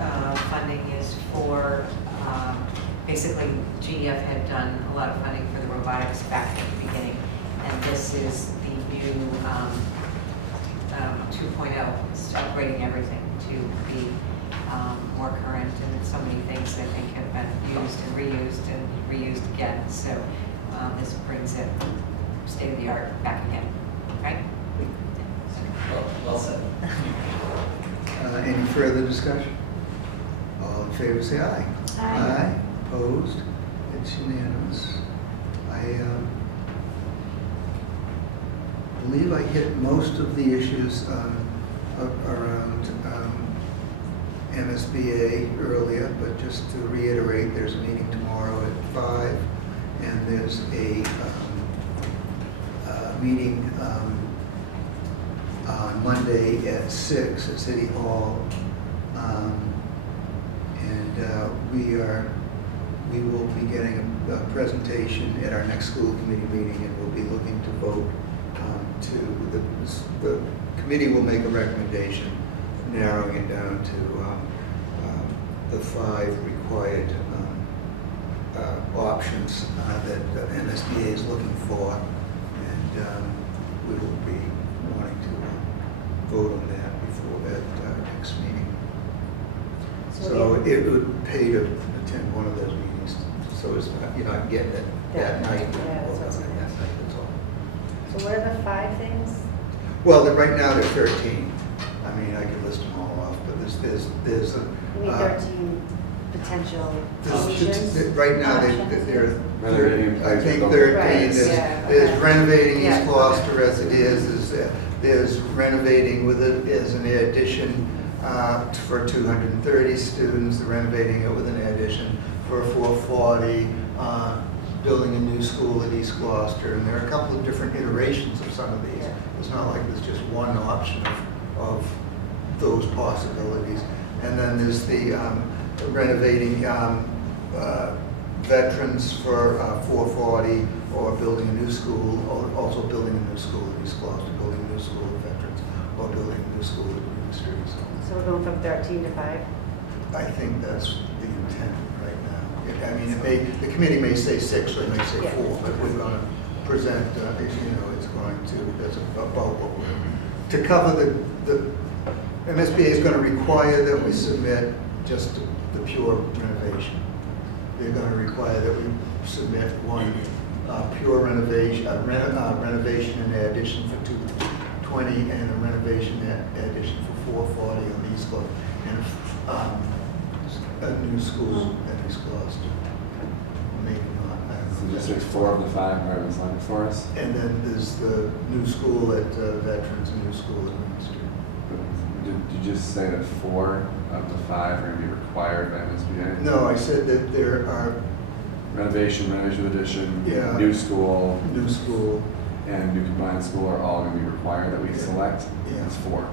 funding is for, basically GEF had done a lot of funding for the robotics back at the beginning, and this is the new 2.0, it's upgrading everything to be more current, and so many things I think have been used and reused again, so this brings it state of the art back again, right? Well said. Any further discussion? All in favor, say aye. Aye. Opposed? It's unanimous. I believe I hit most of the issues around MSBA earlier, but just to reiterate, there's a meeting tomorrow at 5, and there's a meeting on Monday at 6 at City Hall, and we will be getting a presentation at our next school committee meeting, and we'll be looking to vote the committee will make a recommendation narrowing it down to the 5 required options that MSBA is looking for, and we will be wanting to vote on that before that next meeting. So it would pay to attend one of those meetings, so it's not, you're not getting it that night. That's all. So what are the 5 things? Well, right now they're 13. I mean, I could list them all off, but there's a. You mean 13 potential There's- solutions? Right now, Renovating. I think 13, Right, there's renovating Yeah. East Gloucester as it is, there's renovating with it as an addition for 230 students, renovating it with an addition for 440, building a new school at East Gloucester, and there are a couple of different iterations of some of these. Yeah. It's not like there's just one option of those possibilities. And then there's the renovating veterans for 440, or building a new school, or also building a new school at East Gloucester, building a new school of veterans, or building a new school at Green Street. So we're going from 13 to 5? I think that's the intent right now. I mean, the committee may say 6 or it may say 4, but we're going to present, it's going to, that's about what we're, to cover the MSBA is going to require that we submit just the pure renovation. They're going to require that we submit one pure renovation, renovation and addition for 220, and a renovation and addition for 440 on East Gloucester, and a new school at East Gloucester. Maybe not, I don't So know. just 4 of the 5 are assigned for us. And then there's the new school at Veterans, a new school at Green Street. Did you just say that 4 of the 5 are going to be required by MSBA? No, I said that there are Renovation addition, Yeah. new school, and new combined school are all going to be required that we select? Yeah. It's 4.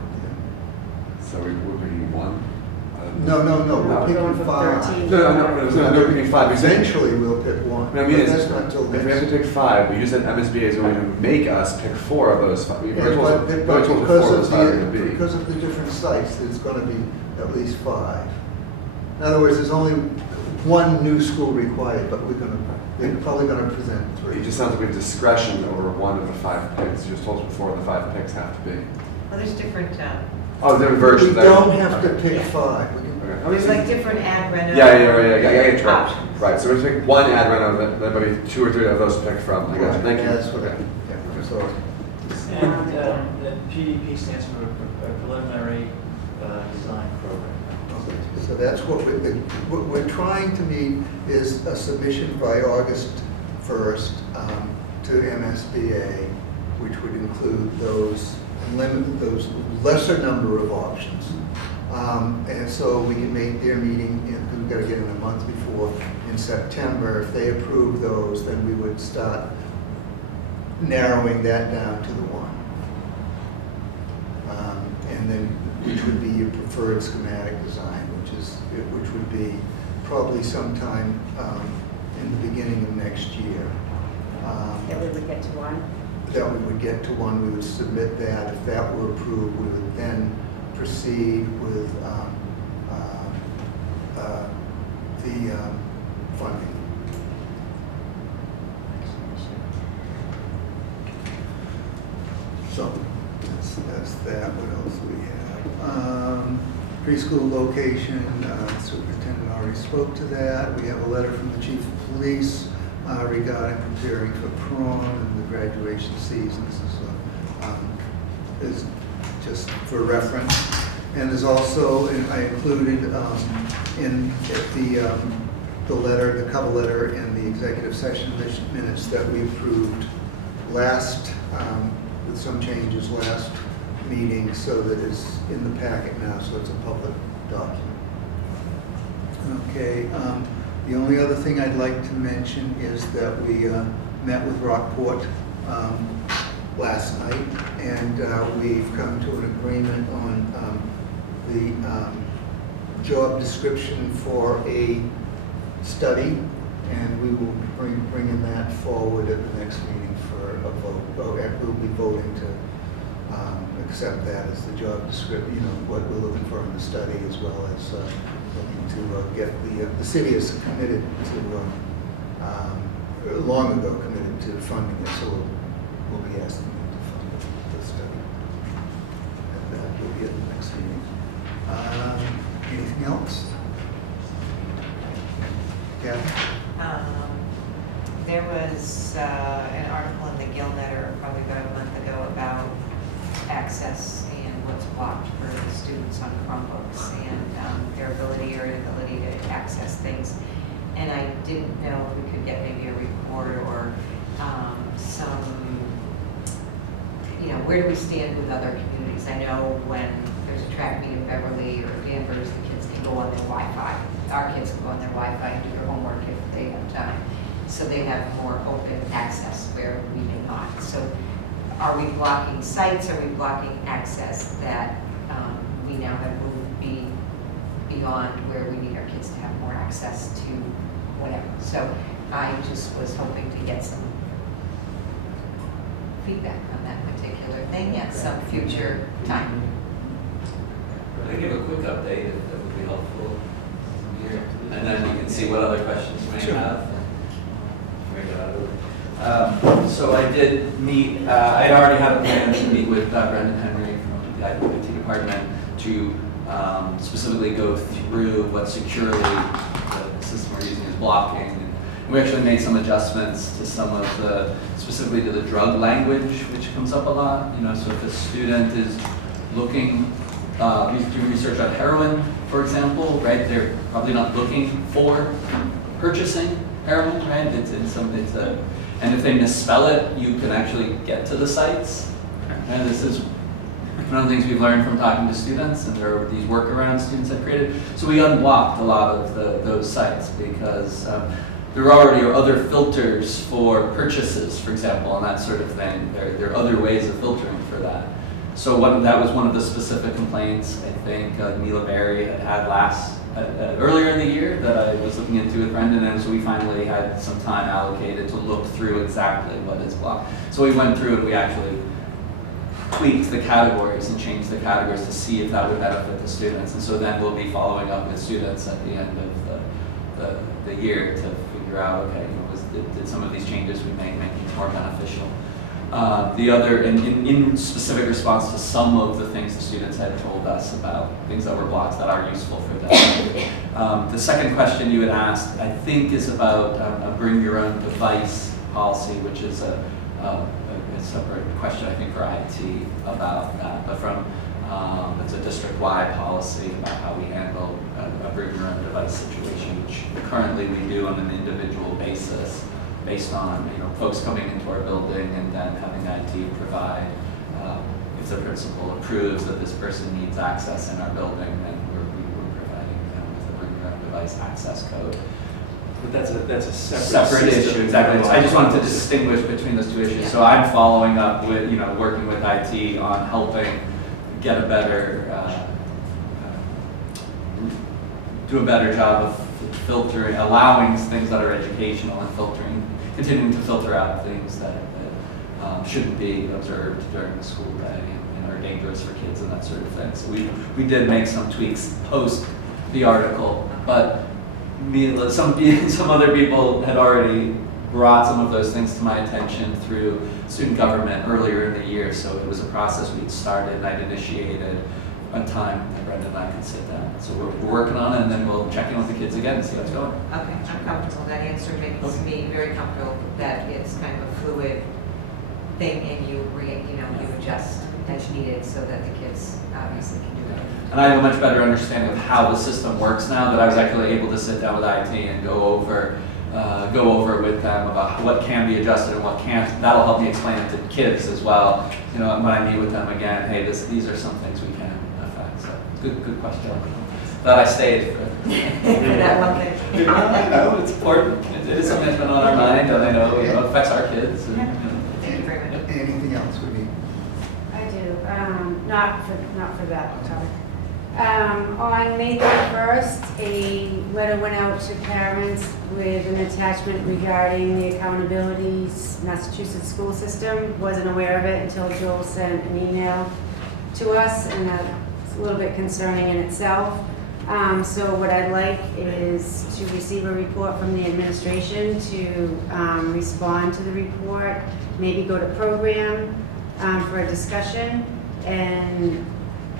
So we're picking 1? No, we're We're picking going from 5. 13. No, we're picking 5. Eventually, we'll pick one. What I mean But is, that's not till if we have to next. pick 5, but you said MSBA is going to make us pick 4 of those 5. We've Yeah, already told but us what 4 because of of those 5 are going to be. because of the different sites, there's going to be at least 5. In other words, there's only one new school required, but they're probably going to present 3. It just sounds like we have discretion over 1 of the 5 picks. You just told us what 4 of the 5 picks have to be. Well, there's different, Oh, different versions. We don't have to pick 5. We can- there's like different ad reno. Yeah, I get you. Options. Right, so we're going to pick 1 ad reno, then maybe 2 or 3 of those to pick from. I got you. Thank you. Yeah, that's what Okay. yeah, so, And the PDP stands for Preliminary Design Program. okay. So that's what we're trying to meet is a submission by August 1st to MSBA, which would include those lesser number of options. And so we can make their meeting, we've got to get in a month before, in September. If they approve those, then we would start narrowing that down to the 1. And then, which would be your preferred schematic design, which would be probably sometime in the beginning of next year. That we would get to 1? That we would get to 1, we would submit that. If that were approved, we would then proceed with the funding. So that's that. What else do we have? Preschool location, superintendent already spoke to that. We have a letter from the chief of police regarding preparing for prom and the graduation season. This is just for reference. And there's also, I included in the letter, the cover letter, and the executive session minutes that we approved last, with some changes last meeting, so that it's in the packet now, so it's a public document. Okay, the only other thing I'd like to mention is that we met with Rockport last night, and we've come to an agreement on the job description for a study, and we will be bringing that forward at the next meeting for a vote. We'll be voting to accept that as the job description, what we're looking for in the study, as well as looking to get the city is committed to, long ago committed to funding it, so we'll be asking them to fund the study. And that will be at the next meeting. Anything else? Yeah. There was an article in the Gillnetter probably about a month ago about access and what's blocked for the students on Chromebooks and their ability or inability to access things. And I didn't know if we could get maybe a report or some, where do we stand with other communities? I know when there's a track meet in Beverly or Danvers, the kids can go on their Wi-Fi. Our kids can go on their Wi-Fi and do their homework if they have time. So they have more open access where we do not. So are we blocking sites? Are we blocking access that we now have moved beyond where we need our kids to have more access to whatever? So I just was hoping to get some feedback on that particular thing at some future time. I give a quick update if that would be helpful here, and then you can see what other questions you may have. So I did meet, I had already had a plan to meet with Brendan Henry from the IT department to specifically go through what securely the system we're using is blocking. And we actually made some adjustments to some of the, specifically to the drug language, which comes up a lot. So if a student is looking, doing research on heroin, for example, right? They're probably not looking for purchasing heroin, right? And if they misspell it, you can actually get to the sites. And this is one of the things we've learned from talking to students, and there are these workarounds students have created. So we unblocked a lot of those sites because there already are other filters for purchases, for example, and that sort of thing. There are other ways of filtering for that. So that was one of the specific complaints I think Mila Berry had earlier in the year that I was looking into with Brendan, and so we finally had some time allocated to look through exactly what is blocked. So we went through and we actually tweaked the categories and changed the categories to see if that would benefit the students. And so then we'll be following up with students at the end of the year to figure out, okay, did some of these changes we made make it more beneficial? The other, in specific response to some of the things the students had told us about things that were blocked that are useful for them. The second question you had asked, I think, is about a bring your own device policy, which is a separate question, I think, for IT about that. But it's a district-wide policy about how we handle a bring your own device situation, which currently we do on an individual basis, based on folks coming into our building and then having IT provide, if the principal approves that this person needs access in our building, then we're providing them with the bring your own device access code. But that's a separate issue, exactly. I just wanted to distinguish between those two issues. Yeah. So I'm following up with, working with IT on helping get a better, do a better job of filtering, allowing things that are educational and continuing to filter out things that shouldn't be observed during the school day and are dangerous for kids and that sort of thing. So we did make some tweaks post the article, but some other people had already brought some of those things to my attention through student government earlier in the year, so it was a process we'd started and I'd initiated a time that Brenda and I could sit down. So we're working on it, and then we'll check in with the kids again and see how it's going. Okay, I'm comfortable. That answer makes me very comfortable that it's kind of a fluid thing and you adjust as needed so that the kids obviously can do it. And I have a much better understanding of how the system works now, that I was actually able to sit down with IT and go over with them about what can be adjusted and what can't. That'll help me explain it to kids as well. You know, when I meet with them again, hey, these are some things we can affect. So good question. Glad I stayed for that one thing. I know it's important. It is something that's been on our mind, and I know it affects our kids. And, Thank you very much. Anything else we need? I do, not for that topic. On May 31st, a letter went out to parents with an attachment regarding the accountability Massachusetts school system. Wasn't aware of it until Joel sent an email to us, and that's a little bit concerning in itself. So what I'd like is to receive a report from the administration to respond to the report, maybe go to program for a discussion, and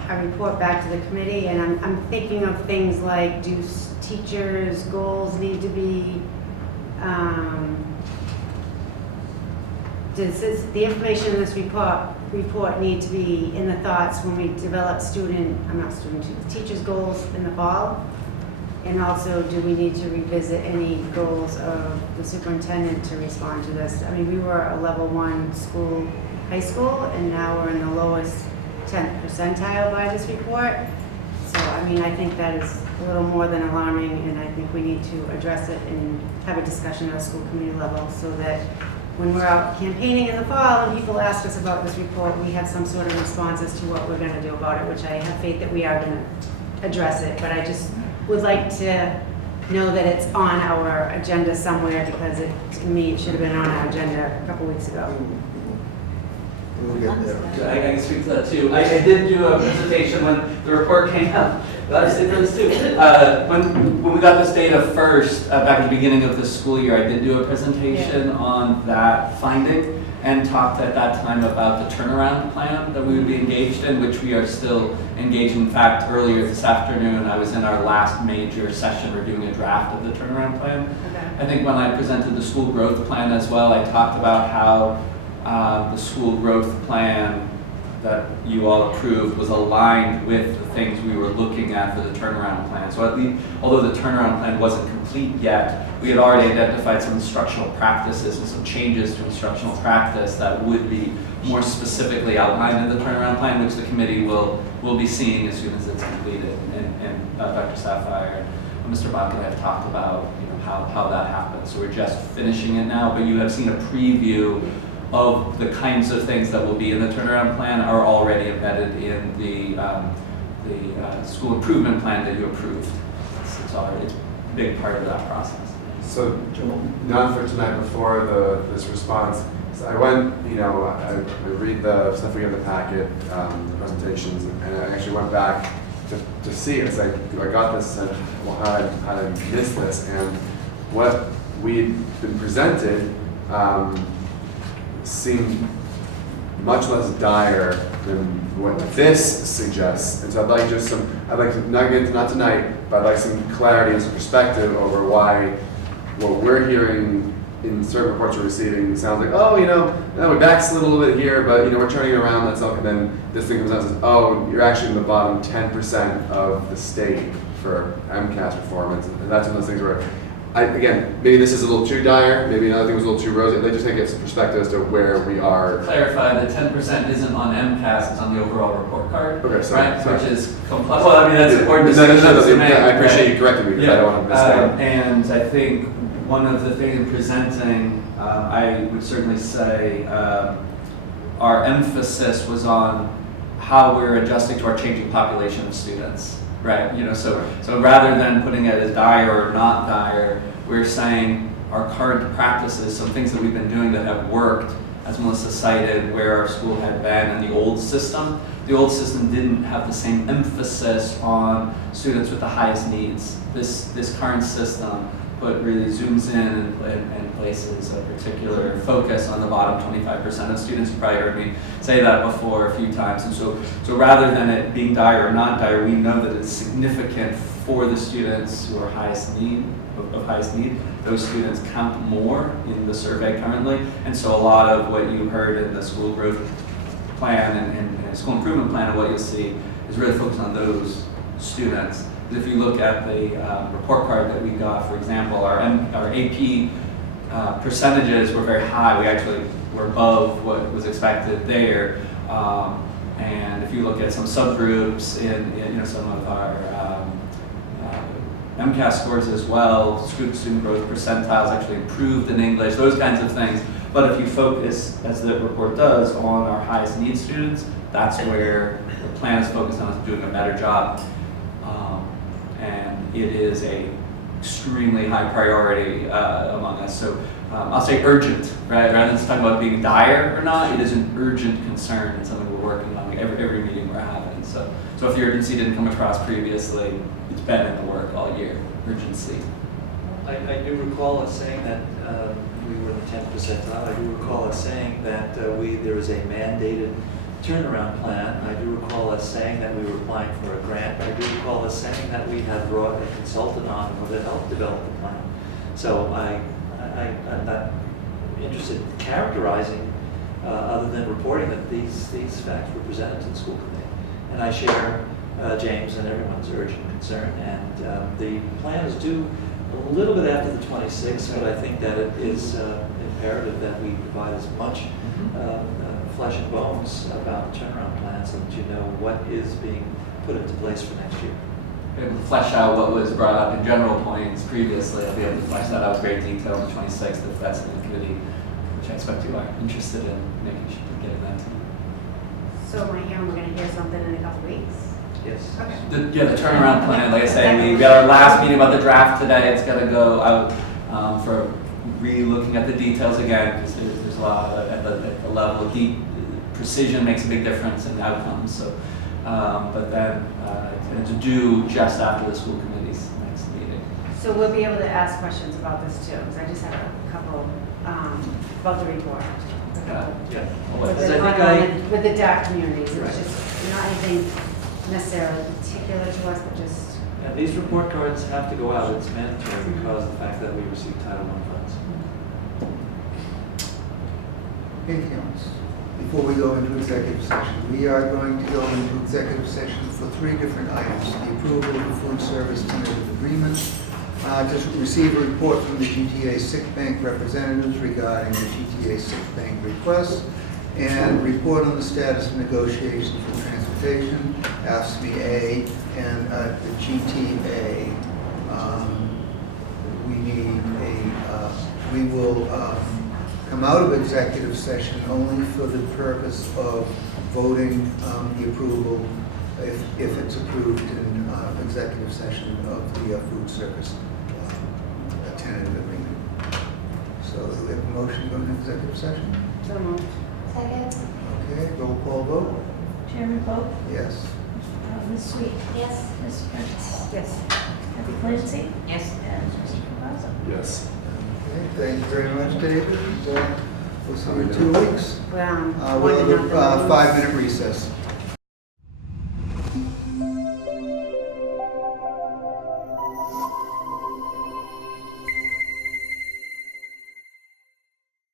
a report back to the committee. And I'm thinking of things like, do teachers' goals need to be, does the information in this report need to be in the thoughts when we develop teachers' goals in the fall? And also, do we need to revisit any goals of the superintendent to respond to this? I mean, we were a level 1 school, high school, and now we're in the lowest 10th percentile by this report. So, I mean, I think that is a little more than alarming, and I think we need to address it and have a discussion at a school committee level so that when we're out campaigning in the fall and people ask us about this report, we have some sort of response as to what we're going to do about it, which I have faith that we are going to address it. But I just would like to know that it's on our agenda somewhere, because to me, it should have been on our agenda a couple weeks ago. We'll get there. I can speak to that too. I did do a presentation when the report came out. Glad to say for this too. When we got this data first, back at the beginning of the school year, I did do a presentation on that finding and talked at that time about the turnaround plan that we would be engaged in, which we are still engaged in. In fact, earlier this afternoon, I was in our last major session reviewing a draft of the turnaround plan. Okay. I think when I presented the school growth plan as well, I talked about how the school growth plan that you all approved was aligned with the things we were looking at for the turnaround plan. So at least, although the turnaround plan wasn't complete yet, we had already identified some instructional practices and some changes to instructional practice that would be more specifically outlined in the turnaround plan, which the committee will be seeing as soon as it's completed. And Dr. Sapphire and Mr. Bach and I have talked about how that happens. So we're just finishing it now, but you have seen a preview of the kinds of things that will be in the turnaround plan are already embedded in the school improvement plan that you approved. It's a big part of that process. So, not for tonight, before this response, so I went, I read the stuff we get in the packet, the presentations, and I actually went back to see it. It's like, I got this, and well, how did I miss this? And what we'd been presented seemed much less dire than what this suggests. And so I'd like to not get into, not tonight, but I'd like some clarity and some perspective over why what we're hearing in certain reports we're receiving sounds like, oh, we backslid a little bit here, but we're turning it around, that's all. And then this thing comes out and says, oh, you're actually in the bottom 10% of the state for MCAS performance. And that's one of those things where again, maybe this is a little too dire, maybe another thing was a little too rosy. They just think it's some perspective as to where we are. Clarify that 10% isn't on MCAS, it's on the overall report card. Okay, sorry. Right? Which is complex. Well, I mean, that's important. I appreciate you correcting me, because I don't want to mistake. And I think one of the things in presenting, I would certainly say our emphasis was on how we're adjusting to our changing population of students. Right, so rather than putting it as dire or not dire, we're saying our current practices, some things that we've been doing that have worked, as Melissa cited, where our school had been in the old system, the old system didn't have the same emphasis on students with the highest needs. This current system really zooms in and places a particular focus on the bottom 25% of students. You probably heard me say that before a few times. And so rather than it being dire or not dire, we know that it's significant for the students who are highest need. Those students count more in the survey currently. And so a lot of what you heard in the school growth plan and school improvement plan, and what you'll see is really focused on those students. If you look at the report card that we got, for example, our AP percentages were very high. We actually were above what was expected there. And if you look at some subgroups in some of our MCAS scores as well, student growth percentiles actually improved in English, those kinds of things. But if you focus, as the report does, on our highest need students, that's where the plan is focused on, us doing a better job. And it is a extremely high priority among us. So I'll say urgent, right? Rather than talking about being dire or not, it is an urgent concern and something we're working on every meeting we're having. So if the urgency didn't come across previously, it's been in the work all year, urgency. I do recall us saying that we were in the 10th percentile. I do recall us saying that there was a mandated turnaround plan. I do recall us saying that we were applying for a grant. I do recall us saying that we had brought a consultant on who would help develop the plan. So I'm not interested in characterizing other than reporting that these facts were presented to the school committee. And I share James and everyone's urgent concern. And the plan is due a little bit after the 26th, but I think that it is imperative that we provide as much flesh and bones about the turnaround plan so that you know what is being put into place for next year. Able to flesh out what was brought up in general points previously. I'll be able to flesh that out in great detail on the 26th if that's in the committee, which I expect you are interested in making sure to get that to. So am I hearing we're going to hear something in a couple weeks? Yes. Okay. The turnaround plan, like I say, we got our last meeting about the draft today. It's going to go out for re-looking at the details again, because there's a lot at the level of deep precision makes a big difference in the outcomes. So, but then it's due just after the school committee's next meeting. So we'll be able to ask questions about this too, because I just have a couple about the report. Yeah. With the DAC communities, it's Right. just not anything necessarily particular to us, but just. And these report cards have to go out. It's mandatory because of the fact that we receive Title I funds. Anything else? Before we go into executive session, we are going to go into executive session for 3 different items. The approval of the food service tentative agreement, to receive a report from the GTA Sick Bank representatives regarding the GTA Sick Bank request, and report on the status of negotiations for transportation, AFSCME A, and the GTA. We will come out of executive session only for the purpose of voting the approval, if it's approved in executive session, of the food service tentative agreement. So do we have a motion to go into executive session? So moved. Second? Okay, roll call vote? Chairman Pope, Yes. Ms. Sweet, Yes. Ms. Prince, Yes. Kathy Clancy, Yes. and Mr. Cavazza. Yes. Okay, thank you very much, David. We'll see you in 2 weeks. Well, We'll have a 5-minute recess.